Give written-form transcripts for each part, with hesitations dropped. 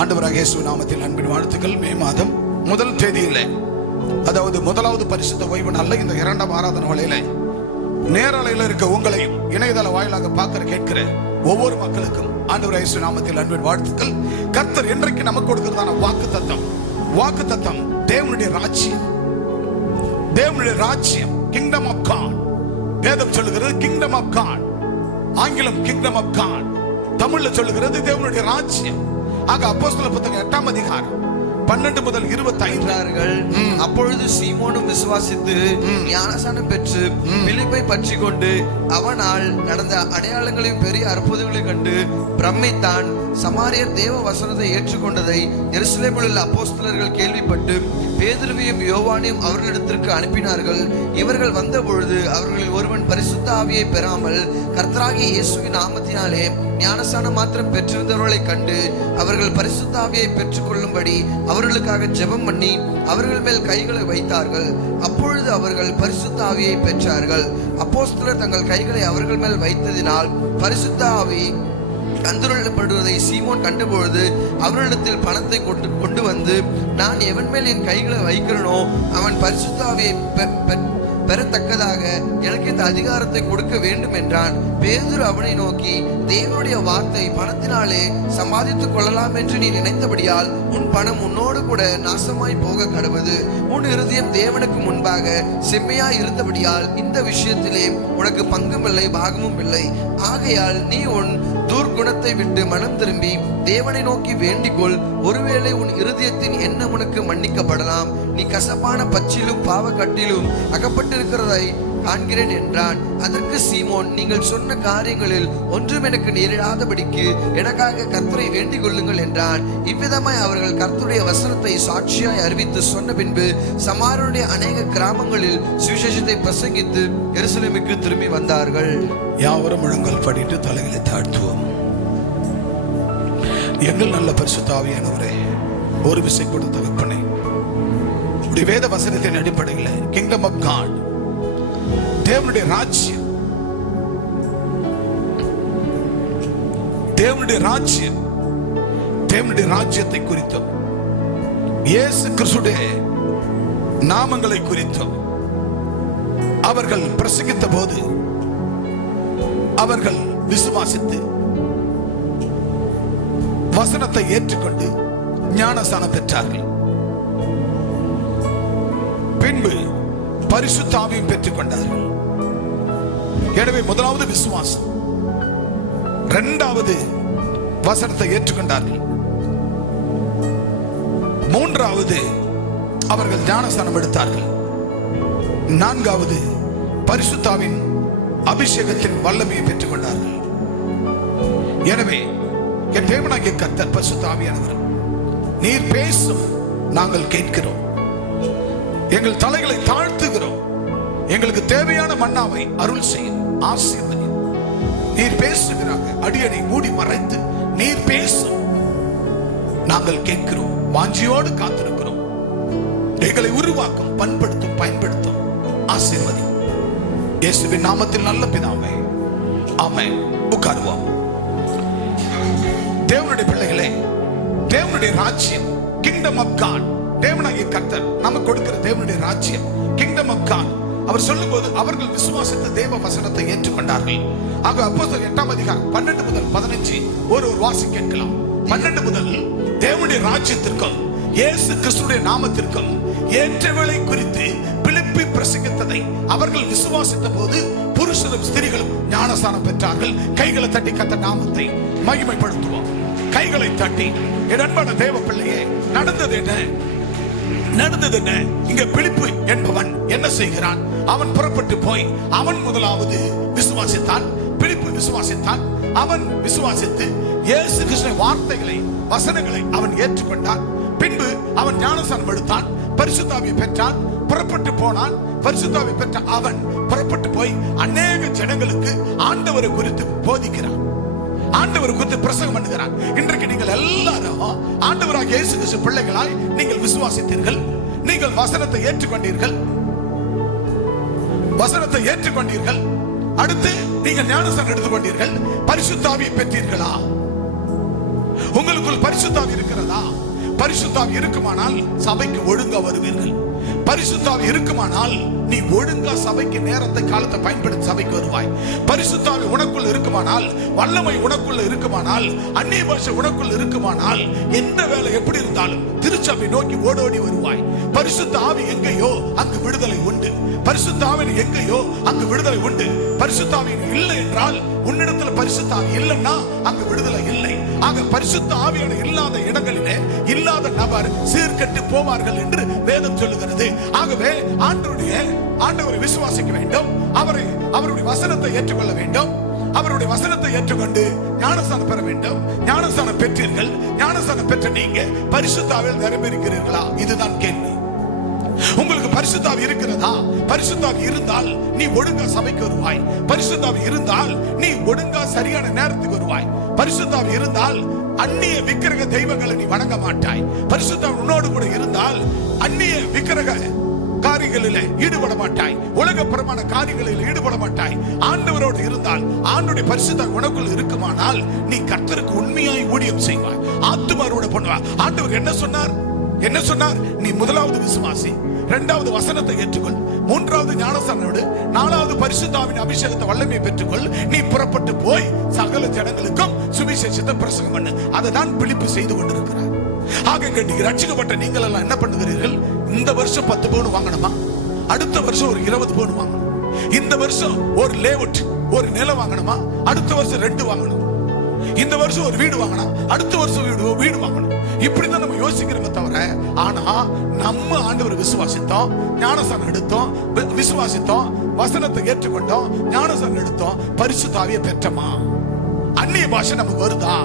ஆண்டவராக இயேசு நாமத்தில் அன்பின் வாழ்த்துக்கள். மே மாதம் முதல் தேதியிலே, அதாவது முதலாவது பரிசுத்த ஓய்வு நாள்ல இந்த இரண்டாம் ஆராதனை வேளையில நேரலையில் இருக்க உங்களையும் இணையதள வாயிலாக பார்க்கிற கேட்கிற ஒவ்வொரு மக்களுக்கும் ஆண்டவராக இயேசு நாமத்தில் அன்பின் வாழ்த்துக்கள். கர்த்தர் இன்றைக்கு நமக்கு கொடுக்கிறதான வாக்கு தத்தம் தேவனுடைய ராஜ்யம். தேவனுடைய ராஜ்யம், கிங்டம் ஆஃப் காட். வேதம் சொல்லுகிறது கிங்டம் ஆஃப் காட், ஆங்கிலம் கிங்டம் ஆஃப் காட், தமிழ்ல சொல்லுகிறது தேவனுடைய ராஜ்யம். ஆக அப்போஸ்தலர் புத்தகம் 8ஆம் அதிகாரம் 12 முதல் 25. அப்பொழுது சீமோனும் விசுவாசித்து ஞானஸ்நானம் பெற்று பிலிப்பை பற்றி கொண்டு அவனால் நடந்த அடையாளங்களையும் பெரிய அற்புதங்களையும் கண்டு பிரமித்தான். சமாரியர் தேவ வசனத்தை ஏற்றுக்கொண்டதை எருசலேமில் உள்ள அப்போஸ்தலர்கள் கேள்விப்பட்டு பேதுருவையும் யோவானையும் அவர்களிடத்திற்கு அனுப்பினார்கள். இவர்கள் வந்த பொழுது அவர்களில் ஒருவன் பரிசுத்த ஆவியை பெறாமல் கர்த்தராகிய இயேசுவின் நாமத்தினாலே ஞானஸ்நானம் மாத்திரம் பெற்றிருந்தவர்களை கண்டு அவர்கள் பரிசுத்த ஆவியை பெற்றுக் கொள்ளும்படி அவர்களுக்காக ஜெபம் பண்ணி அவர்கள் மேல் கைகளை வைத்தார்கள். அப்பொழுது அவர்கள் பரிசுத்த ஆவியை பெற்றார்கள். அப்போஸ்தலர் தங்கள் கைகளை அவர்கள் மேல் வைத்ததினால் பரிசுத்த ஆவி தந்துள்ளப்படுவதை சீமோன் கண்டபொழுது அவர்களிடத்தில் பணத்தை கொண்டு வந்து, நான் எவன் மேல் என் கைகளை வைக்கிறனோ அவன் பரிசுத்த ஆவியை பெறத்தக்கதாக எனக்கு இந்த அதிகாரத்தை கொடுக்க வேண்டும் என்றான். பேதுரு அவனை நோக்கி, தேவனுடைய வார்த்தை பணத்தினாலே சம்பாதித்துக் கொள்ளலாம் என்று நீ நினைத்தபடியால் உன் பணம் உன்னோடு கூட நாசமாய் போக கடவுது. உன் இருதயம் தேவனுக்கு முன்பாக செம்மையாய் இருந்தபடியால் இந்த விஷயத்திலே உனக்கு பங்கும் இல்லை பாகமும் இல்லை. ஆகையால் நீ உன் துர்குணத்தை விட்டு மனம் திரும்பி தேவனை நோக்கி வேண்டிக்கொள். ஒருவேளை உன் இருதயத்தின் எண்ணம் உனக்கு மன்னிக்கப்படலாம். நீ கசப்பான பச்சிலும் பாவக்கட்டிலும் அகப்பட்டிருக்கிறதை காண்கிறேன் என்றான். அதற்கு சீமோன், நீங்கள் சொன்ன காரியங்களில் ஒன்றும் எனக்கு நேரிடாதபடிக்கு எனக்காக கர்த்தரை வேண்டிக் கொள்ளுங்கள் என்றான். இவ்விதமாய் அவர்கள் கர்த்தருடைய வசனத்தை சாட்சியாய் அறிவித்து சொன்ன பின்பு சமாரியருடைய அநேக கிராமங்களில் சுவிசேஷத்தை பிரசங்கித்து எருசலேமுக்கு திரும்பி வந்தார்கள். யாவரும் முழங்கால் படிட்டு தலைகளை தாழ்த்துவோம். எங்கள் நல்ல பரிசுத்த ஆவியானவரே, ஒரு விசை கொடுத்த தகப்பனே, உடைய வேத வசனத்தின் அடிப்படையில் கிங்டம் ஆஃப் காட், தேவனுடைய ராஜ்யம், தேவனுடைய ராஜ்யம், தேவனுடைய ராஜ்யத்தை குறித்தும் இயேசு கிறிஸ்துடைய நாமங்களை குறித்தும் அவர்கள் பிரசங்கித்த போது அவர்கள் விசுவாசித்து வசனத்தை ஏற்றுக்கொண்டு ஞானஸ்நானம் பெற்றார்கள். பின்பு பரிசுத்த ஆவியும் பெற்றுக் கொண்டார்கள். எனவே முதலாவது விசுவாசம், இரண்டாவது வசனத்தை ஏற்றுக்கொண்டார்கள், மூன்றாவது அவர்கள் ஞானஸ்நானம் எடுத்தார்கள், நான்காவது பரிசுத்த ஆவியின் அபிஷேகத்தின் வல்லமையை பெற்றுக் கொண்டார்கள். எனவே என் தேவனாகிய கர்த்தர் பரிசுத்த ஆவியானவர், நீர் பேசும், நாங்கள் கேட்கிறோம், எங்கள் தலைகளை தாழ்த்துகிறோம், எங்களுக்கு தேவையான மன்னாவை அருள் செய்யும், ஆசீர்வதி. நீர் பேசுகிறாங்க, அடியனை மூடி மறைத்து நீர் பேசும், நாங்கள் கேட்கிறோம், வாஞ்சியோடு காத்திருக்கிறோம். எங்களை உருவாக்கும், பண்படுத்தும், பயன்படுத்தும், ஆசீர்வதி. இயேசுவின் நாமத்தில் நல்ல பிதாவே, ஆமென். உட்காருவோம். தேவனுடைய பிள்ளைகளே, தேவனுடைய ராஜ்யம், கிங்டம் ஆஃப் காட், தேவனாகிய கர்த்தர் நமக்கு கொடுக்கிற தேவனுடைய ராஜ்யம், கிங்டம் ஆஃப் காட். அவர் சொல்லும் போது அவர்கள் விசுவாசித்த தேவ வசனத்தை ஏற்றுக்கொண்டார்கள். ஆக அப்போஸ்தலர் 8ஆம் அதிகாரம் 12 முதல் 15 ஒரு வாசி கேட்கலாம். 12 முதல் தேவனுடைய ராஜ்யத்திற்கும் இயேசு கிறிஸ்துவின் நாமத்திற்கும் ஏற்றவேளை குறித்து பிலிப்பி பிரசங்கித்ததை அவர்கள் விசுவாசித்த போது புருஷரும் ஸ்திரீகளும் ஞானஸ்நானம் பெற்றார்கள். கைகளை தட்டி கர்த்தர் நாமத்தை மகிமைப்படுத்துவோம். கைகளை தட்டி, என் அன்பான தேவ பிள்ளையே, நடந்தது என்ன? இங்க பிலிப்பு என்பவன் என்ன செய்கிறான்? அவன் புறப்பட்டு போய் அவன் முதலாவது விசுவாசித்தான். பிலிப்பு விசுவாசித்தான். அவன் விசுவாசித்து இயேசு கிறிஸ்துவின் வார்த்தைகளை, வசனங்களை அவன் ஏற்றுக்கொண்டான். பின்பு அவன் ஞானஸ்நானம் எடுத்தான், பரிசுத்த ஆவியை பெற்றான், புறப்பட்டு போனான். பரிசுத்த ஆவியை பெற்ற அவன் புறப்பட்டு போய் அநேக ஜனங்களுக்கு ஆண்டவரை குறித்து போதிக்கிறான், ஆண்டவர் குறித்து பிரசங்கம் பண்ணுகிறான். இன்றைக்கு நீங்கள் எல்லாரும் ஆண்டவராகிய இயேசு கிறிஸ்து பிள்ளைகளாய் நீங்கள் விசுவாசித்தீர்கள், நீங்கள் வசனத்தை ஏற்றுக்கொண்டீர்கள், அடுத்து நீங்கள் ஞானஸ்நானம் எடுத்துக்கொண்டீர்கள், பரிசுத்த ஆவியை பெற்றீர்களா? உங்களுக்குள் பரிசுத்தாவி இருக்கிறதா? பரிசுத்தாவி இருக்குமானால் சபைக்கு ஒழுங்கா வருவீர்கள். பரிசுத்தாவி இருக்குமானால் நீ ஒழுங்கா சபைக்கு நேரத்தை காலத்தை பயன்படுத்தி சபைக்கு வருவாய். பரிசுத்தாவி உனக்குள் இருக்குமானால், வல்லமை உனக்குள்ள இருக்குமானால், அந்நிய பாஷை உனக்குள் இருக்குமானால், எந்த வேலை எப்படி இருந்தாலும் திருச்சபை நோக்கி ஓடோடி வருவாய். பரிசுத்த ஆவி எங்கேயோ அங்கு விடுதலை உண்டு. பரிசுத்த ஆவி எங்கேயோ அங்கு விடுதலை உண்டு. பரிசுத்த ஆவி இல்லை என்றால், உன்னிடத்துல பரிசுத்த ஆவி இல்லைன்னா அங்கு விடுதலை இல்லை. ஆக பரிசுத்த ஆவியான இல்லாத இடங்களிலே இல்லாத நபர் சீர்கெட்டு போவார்கள் என்று வேதம் சொல்லுகிறது. ஆகவே ஆண்டவரை விசுவாசிக்க வேண்டும். அவருடைய வசனத்தை ஏற்றுக்கொள்ள வேண்டும். அவருடைய வசனத்தை ஏற்றுக்கொண்டு ஞானஸ்தானம் பெற வேண்டும். ஞானஸ்தானம் பெற்றீர்கள். ஞானஸ்தானம் பெற்ற நீங்க பரிசுத்த ஆவியில் நிரம்பியிருக்கிறீர்களா? இதுதான் கேள்வி. உங்களுக்கு பரிசுத்தாவி இருக்கிறதா? பரிசுத்தாவி இருந்தால் நீ ஒழுங்கா சபைக்கு வருவாய். பரிசுத்தாவி இருந்தால் நீ ஒழுங்கா சரியான நேரத்துக்கு வருவாய். பரிசுத்தாவி இருந்தால் அந்நிய விக்கிரக தெய்வங்களை நீ வணங்க மாட்டாய். பரிசுத்தாவி உன்னோடு கூட இருந்தால் அந்நிய விக்கிரக காரியங்களில் ஈடுபட மாட்டாய். உலகப்புறமான காரியங்களில் ஈடுபட மாட்டாய். ஆண்டவரோடு இருந்தால், ஆண்டவருடைய பரிசுத்தாவி உனக்குள் இருக்குமானால் நீ கர்த்தருக்கு உண்மையாய் ஊழியம் செய்வாய். ஆத்துமாரோட பண்ணுவாய். ஆண்டவர் என்ன சொன்னார்? நீ முதலாவது விசுவாசி, இரண்டாவது வசனத்தை ஏற்றுக்கொள், மூன்றாவது ஞானஸ்தானோடு, நாலாவது பரிசுத்தாவின் அபிஷேகத்தை வல்லமையை பெற்றுக்கொள். நீ புறப்பட்டு போய் சகல ஜனங்களுக்கும் சுவிசேஷத்தை பிரசங்கம் பண்ணு. அதை தான் பிலிப்பு செய்து கொண்டிருக்கிறார். ஆக நீங்க ரட்சிக்கப்பட்ட நீங்கள் எல்லாம் என்ன பண்ணுகிறீர்கள்? இந்த வருஷம் 10 பவுன் வாங்கணுமா? அடுத்த வருஷம் ஒரு 20 பவுன் வாங்கணும். இந்த வருஷம் ஒரு லேஅவுட், ஒரு நிலம் வாங்கணுமா? அடுத்த வருஷம் 2 வாங்கணும். இந்த வருஷம் ஒரு வீடு வாங்கணும், அடுத்த வருஷம் வீடு வாங்கணும். இப்படிதான் நம்ம யோசிக்கிறோமே தவிர, ஆனா நம்ம ஆண்டவர் விசுவாசித்தோம், ஞானஸ்தானம் எடுத்தோம், விசுவாசித்தோம், வசனத்தை ஏற்றுக்கொண்டோம், ஞானஸ்தானம் எடுத்தோம், பரிசுத்த ஆவியை பெற்றோமா? அந்நிய பாஷை நமக்கு வருதா?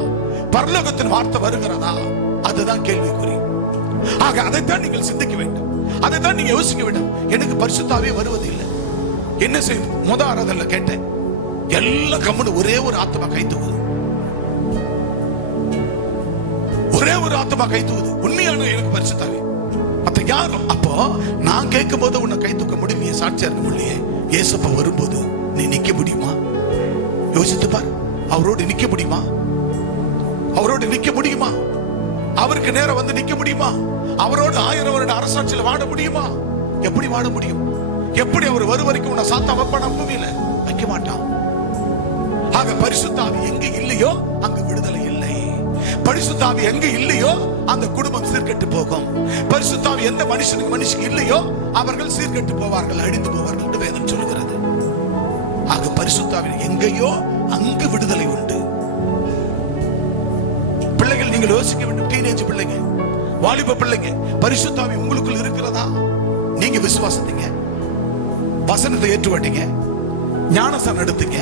பரலோகத்தின் வார்த்தை வருகிறதா? அதுதான் கேள்விக்குறி. ஆக அதைத்தான் நீங்கள் சிந்திக்க வேண்டும். அதைத்தான் நீங்க யோசிக்க வேண்டும். எனக்கு பரிசுத்த ஆவியே வருவது இல்லை. என்ன செய்யும்? முத ஆராதனையில கேட்டேன், எல்லாம் கம்முன்னு ஒரே ஒரு ஆத்மா கை தூக்குது. ஒரே ஒரு ஆத்மா கை தூக்குது. உண்மையான எனக்கு பரிசுத்த ஆவி. மத்த யாரும் அப்போ நான் கேட்கும் போது உன்னை கை தூக்க முடியும். நீ சாட்சியா இருக்க முடியலையே. இயேசுப்பா வரும்போது நீ நிக்க முடியுமா? யோசித்து பார். அவரோடு நிக்க முடியுமா? அவரோடு நிக்க முடியுமா? அவருக்கு நேரம் வந்து நிக்க முடியுமா? அவரோடு 1000 வருட அரசாட்சியில் வாழ முடியுமா? எப்படி வாழ முடியும்? எப்படி அவர் வரும் வரைக்கும் உன்னை சாத்தா வைப்பான? பூமியில வைக்க மாட்டான். ஆக பரிசுத்த ஆவி எங்க இல்லையோ அங்கு விடுதலை இல்லை. பரிசுத்த ஆவி எங்க இல்லையோ அந்த குடும்பம் சீர்கெட்டு போகும். பரிசுத்த ஆவி எந்த மனுஷனுக்கு இல்லையோ அவர்கள் சீர்கெட்டு போவார்கள், அழிந்து போவார்கள் என்று வேதம் சொல்லுகிறது. ஆக பரிசுத்த ஆவி எங்கேயோ அங்கு விடுதலை உண்டு. பிள்ளைகள், நீங்கள் யோசிக்க வேண்டும். டீனேஜ் பிள்ளைங்க, வாலிப பிள்ளைங்க, பரிசுத்த ஆவி உங்களுக்குள் இருக்கிறதா? நீங்க விசுவாசத்தீங்க, வசனத்தை ஏற்றுக்கொண்டீங்க, ஞானஸ்தானம் எடுத்தீங்க.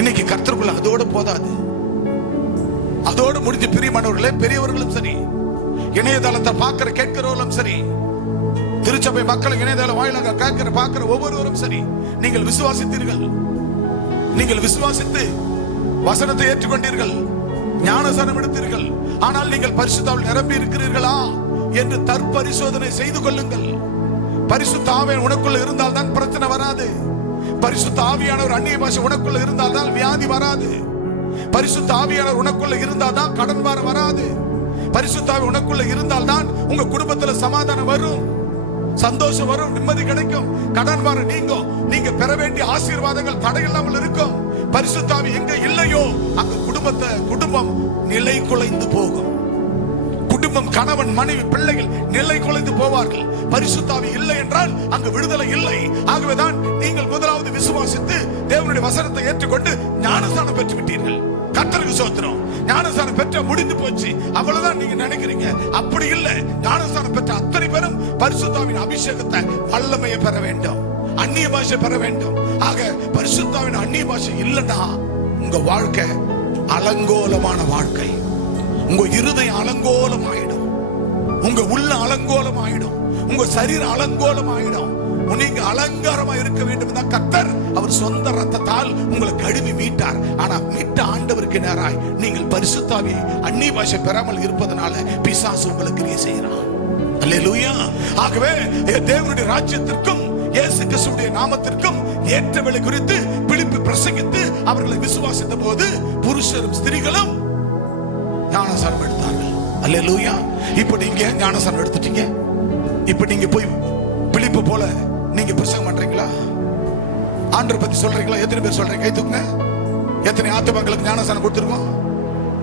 இன்னைக்கு கர்த்தருக்குள்ள அதோட போதாது. அதோடு முடிஞ்சு பிரியமானவர்களே, பெரியவர்களும் சரி, இணையதளத்தை பார்க்கிற கேட்கிறவர்களும் சரி, திருச்சபை மக்கள் இணையதள வாயிலாக கேட்கிற பார்க்கிற ஒவ்வொருவரும் சரி, நீங்கள் விசுவாசித்தீர்கள். நீங்கள் விசுவாசித்து வசனத்தை ஏற்றுக்கொண்டீர்கள், ஞானஸ்தானம் எடுத்தீர்கள். ஆனால் நீங்கள் பரிசுத்தாவில் நிரம்பி இருக்கிறீர்களா என்று தற்பரிசோதனை செய்து கொள்ளுங்கள். பரிசுத்த ஆவியானவர் உனக்குள்ள இருந்தால் தான் பிரச்சனை வராது. பரிசுத்த ஆவியானவர் அந்நிய பாஷை உனக்குள்ள இருந்தால் தான் வியாதி வராது. பரிசுத்த ஆவியானவர் உனக்குள்ள இருந்தால் தான் கடன் வார வராது. பரிசுத்த ஆவி உனக்குள்ள இருந்தால் தான் உங்க குடும்பத்துல சமாதானம் வரும், சந்தோஷம் வரும், நிம்மதி கிடைக்கும், கடன் வார நீங்கும், நீங்க பெற வேண்டிய ஆசீர்வாதங்கள் தடையில்லாமல் இருக்கும். பரிசுத்த ஆவி எங்க இல்லையோ அங்க குடும்பம் நிலை குலைந்து போகும். குடும்பம், கணவன், மனைவி, பிள்ளைகள் நிலை குலைந்து போவார்கள். பரிசுத்த ஆவி இல்லை என்றால் அங்கு விடுதலை இல்லை. ஆகவேதான் நீங்கள் முதலாவது விசுவாசித்து தேவனுடைய வசனத்தை ஏற்றுக்கொண்டு ஞானஸ்தானம் பெற்று விட்டீர்கள். கர்த்தருக்கு ஸ்தோத்திரம். ஞானஸ்தானம் பெற்ற முடிந்து போச்சு, அவ்வளவுதான் நீங்க நினைக்கிறீங்க. அப்படி இல்லை. ஞானஸ்தானம் பெற்ற அத்தனை பேரும் பரிசுத்த ஆவியின் அபிஷேகத்தை, வல்லமையை பெற வேண்டும், அந்நிய பாஷை பெற வேண்டும். ஆக பரிசுத்த ஆவியின் அந்நிய பாஷை இல்லைன்னா உங்க வாழ்க்கை அலங்கோலமான வாழ்க்கை. உங்க இருதயம் அலங்கோலம் ஆயிடும், உங்க உள்ள அலங்கோலம் ஆயிடும், உங்க சரீரம் அலங்கோலம் ஆயிடும். நீங்க அலங்காரமா இருக்க வேண்டும். கர்த்தர் அவர் சொந்த ரத்தத்தால் உங்களை கழுவி மீட்டார். ஆனா மீட்ட ஆண்டவருக்கு நேராய் நீங்கள் பரிசுத்த ஆவியை அந்நிய பாஷை பெறாமல் இருப்பதனால பிசாசு உங்களுக்கு கிரியை செய்கிறான். அல்லேலூயா. ஆகவே தேவனுடைய ராஜ்யத்திற்கும் இயேசு கிறிஸ்துவின் நாமத்திற்கும் ஏற்றவளை குறித்து பிலிப்பு பிரசங்கித்து அவர்களை விசுவாசித்த போது புருஷரும் ஸ்திரீகளும் ஞானசாரம் எடுத்தார்கள். அல்லேலூயா. இப்ப நீங்க ஞானசாரம் எடுத்துட்டீங்க. இப்ப நீங்க போய் பிலிப்பு போல நீங்க பிரசங்கம் பண்றீங்களா? ஆண்டவரை பத்தி சொல்றீங்களா? எத்தனை பேர் சொல்றீங்க? கை தூக்குங்க. எத்தனை ஆத்துமாக்களுக்கு ஞானசாரம் கொடுத்துருக்கோம்?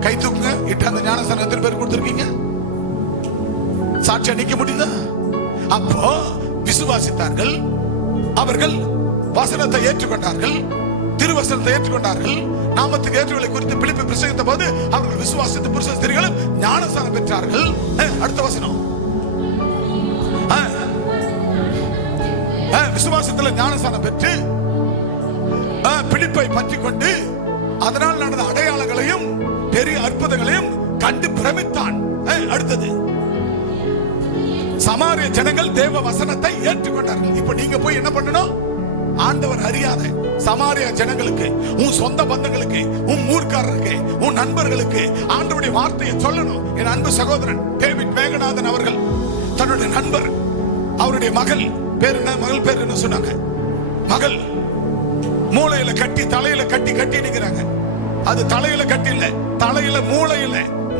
கை தூக்குங்க. இட்ட அந்த ஞானசாரம் எத்தனை பேர் கொடுத்துருக்கீங்க? சாட்சியா நிக்க முடியுதா? அப்போ விசுவாசித்தார்கள், அவர்கள் வசனத்தை ஏற்றுக்கொண்டார்கள், திருவசனத்தை ஏற்றுக்கொண்டார்கள், நாமத்துக்கு ஏற்றுகளை குறித்து பிலிப்பு பிரசங்கித்த போது அவர்கள் விசுவாசித்து புருஷ ஸ்திரீகளும் ஞானஸ்நானம் பெற்றார்கள். அடுத்த வசனம், விசுவாசத்துல ஞானஸ்நானம் பெற்று பிலிப்பை பற்றி கொண்டு அதனால் நடந்த அடையாளங்களையும் பெரிய அற்புதங்களையும் கண்டு பிரமித்தான். அடுத்தது, சமாரிய ஜனங்கள் தேவ வசனத்தை ஏற்றுக்கொண்டார்கள். இப்ப நீங்க போய் என்ன பண்ணணும்? ஆண்டவர் அறியாத சமாரியா ஜனங்களுக்கு, உன் சொந்த பந்தங்களுக்கு, உன் ஊர்க்காரருக்கு, உன் நண்பர்களுக்கு ஆண்டவருடைய வார்த்தையை சொல்லணும். என் அன்பு சகோதரன் டேவிட் மேகநாதன் அவர்கள் தன்னுடைய நண்பர், அவருடைய மகள் பேர் என்ன, மகள் பேர் என்ன சொன்னாங்க? மகள் மூளையில கட்டி தலையில கட்டி கட்டி நிக்கிறாங்க. அது தலையில கட்டி இல்ல, தலையில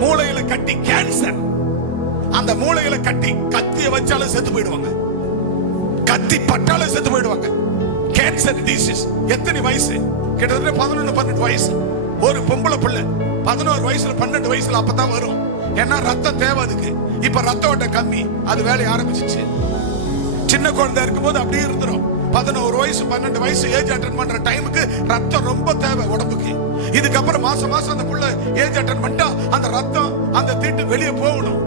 மூளையில கட்டி கேன்சர். அந்த மூளையில கட்டி கத்திய வச்சாலும் செத்து போயிடுவாங்க, கத்தி பட்டாலும் செத்து போயிடுவாங்க. Cancer disease. எத்தனை வயசு? கிட்டத்தட்ட 11-12 வயசு. ஒரு பொம்பளை பிள்ளை 11 வயசுல 12 வயசுல அப்பதான் வரும். ஏன்னா ரத்தம் தேவை அதுக்கு. இப்ப ரத்த ஓட்டம் கம்மி, அது வேலையை ஆரம்பிச்சிச்சு. சின்ன குழந்தை இருக்கும்போது அப்படியே இருந்துரும். 11 வயசு 12 வயசு ஏஜ் அட்டன் பண்ற டைமுக்கு ரத்தம் ரொம்ப தேவை உடம்புக்கு. இதுக்கப்புறம் மாசம் மாசம் அந்த புள்ள ஏஜ் அட்டன் பண்ணிட்டா அந்த ரத்தம் அந்த தீட்டு வெளியே போகணும்.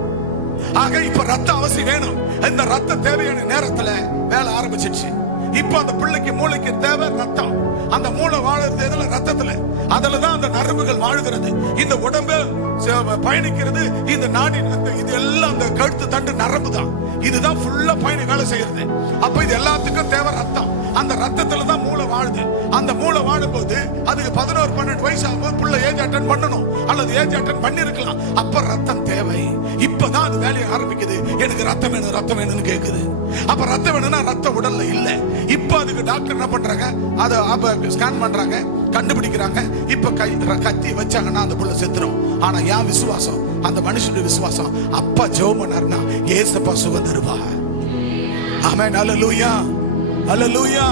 ஆக இப்ப ரத்தம் அவசியம் வேணும். இந்த ரத்தம் தேவையான நேரத்துல வேலை ஆரம்பிச்சிச்சு. இப்ப அந்த பிள்ளைக்கு மூளைக்கு தேவை ரத்தம். அந்த மூளை வாழுறது எதுல? ரத்தத்துல. அதுலதான் அந்த நரம்புகள் வாழுகிறது. இந்த உடம்பு பயணிக்கிறது. இந்த நாடி இது எல்லாம் அந்த கழுத்து தண்டு நரம்பு தான். இதுதான் ஃபுல்லா பயணி வேலை செய்யறது. அப்ப இது எல்லாத்துக்கும் தேவை ரத்தம். அந்த ரத்தத்துல தான் மூளை வாழுது. அந்த மூளை வாழும்போது அதுக்கு 11-12 வயசு ஆகும்போது புள்ள ஏஜ் அட்டன் பண்ணணும், அல்லது ஏஜ் அட்டன் பண்ணிருக்கலாம். அப்ப ரத்தம் தேவை. இப்பதான் அது வேலையை ஆரம்பிக்குது. எனக்கு ரத்தம் வேணும், ரத்தம் வேணும்னு கேக்குது. அப்ப ரத்தம் வேணும்னா ரத்தம் உடல்ல இல்ல. இப்ப அதுக்கு டாக்டர் என்ன பண்றாங்க? அதை ஸ்கேன் பண்றாங்க, கண்டுபிடிக்கிறாங்க. இப்ப கத்தி வச்சாங்கன்னா அந்த புள்ள செத்துரும். ஆனா என் விசுவாசம், அந்த மனுஷனுடைய விசுவாசம், அப்பா ஜெபம் பண்ணாருன்னா ஏசப்பா சுகம் தருவா. ஆமென். அல்லேலூயா, அல்லேலூயா.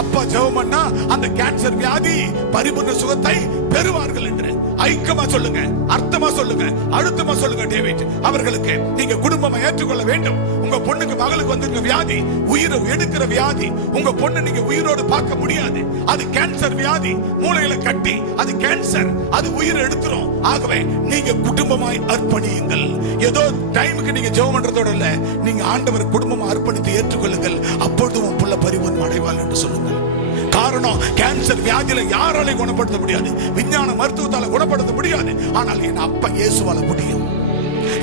அப்பா ஜெபம் பண்ணா அந்த கேன்சர் வியாதி பரிபூர்ண சுகத்தை பெறுவார்கள் என்று ஐக்கியமா சொல்லுங்க, அர்த்தமா சொல்லுங்க, அழுத்தமா சொல்லுங்க. டேவிட் அவர்களுக்கு நீங்க குடும்பமா ஏற்றுக்கொள்ள வேண்டும். உங்க பொண்ணுக்கு மகளுக்கு வந்திருக்க வியாதி உயிரை எடுக்கிற வியாதி. உங்க பொண்ணு நீங்க உயிரோடு பார்க்க முடியாது. அது கேன்சர் வியாதி, மூளையில கட்டி, அது கேன்சர், அது உயிரை எடுத்துரும். ஆகவே நீங்க குடும்பமாய் அர்ப்பணியுங்கள். ஏதோ டைமுக்கு நீங்க ஜெபம் பண்றதோட இல்ல, நீங்க ஆண்டவர் குடும்பமா அர்ப்பணித்து ஏற்றுக்கொள்ளுங்கள். அப்பொழுது உன் புள்ள பரிபூர்ணம் அடைவாள் என்று சொல்லுங்கள். காரணம், கேன்சர் வியாதியில யாராலையும் குணப்படுத்த முடியாது, விஞ்ஞான மருத்துவத்தால குணப்படுத்த முடியாது. ஆனால் என் அப்பா இயேசுவால முடியும்,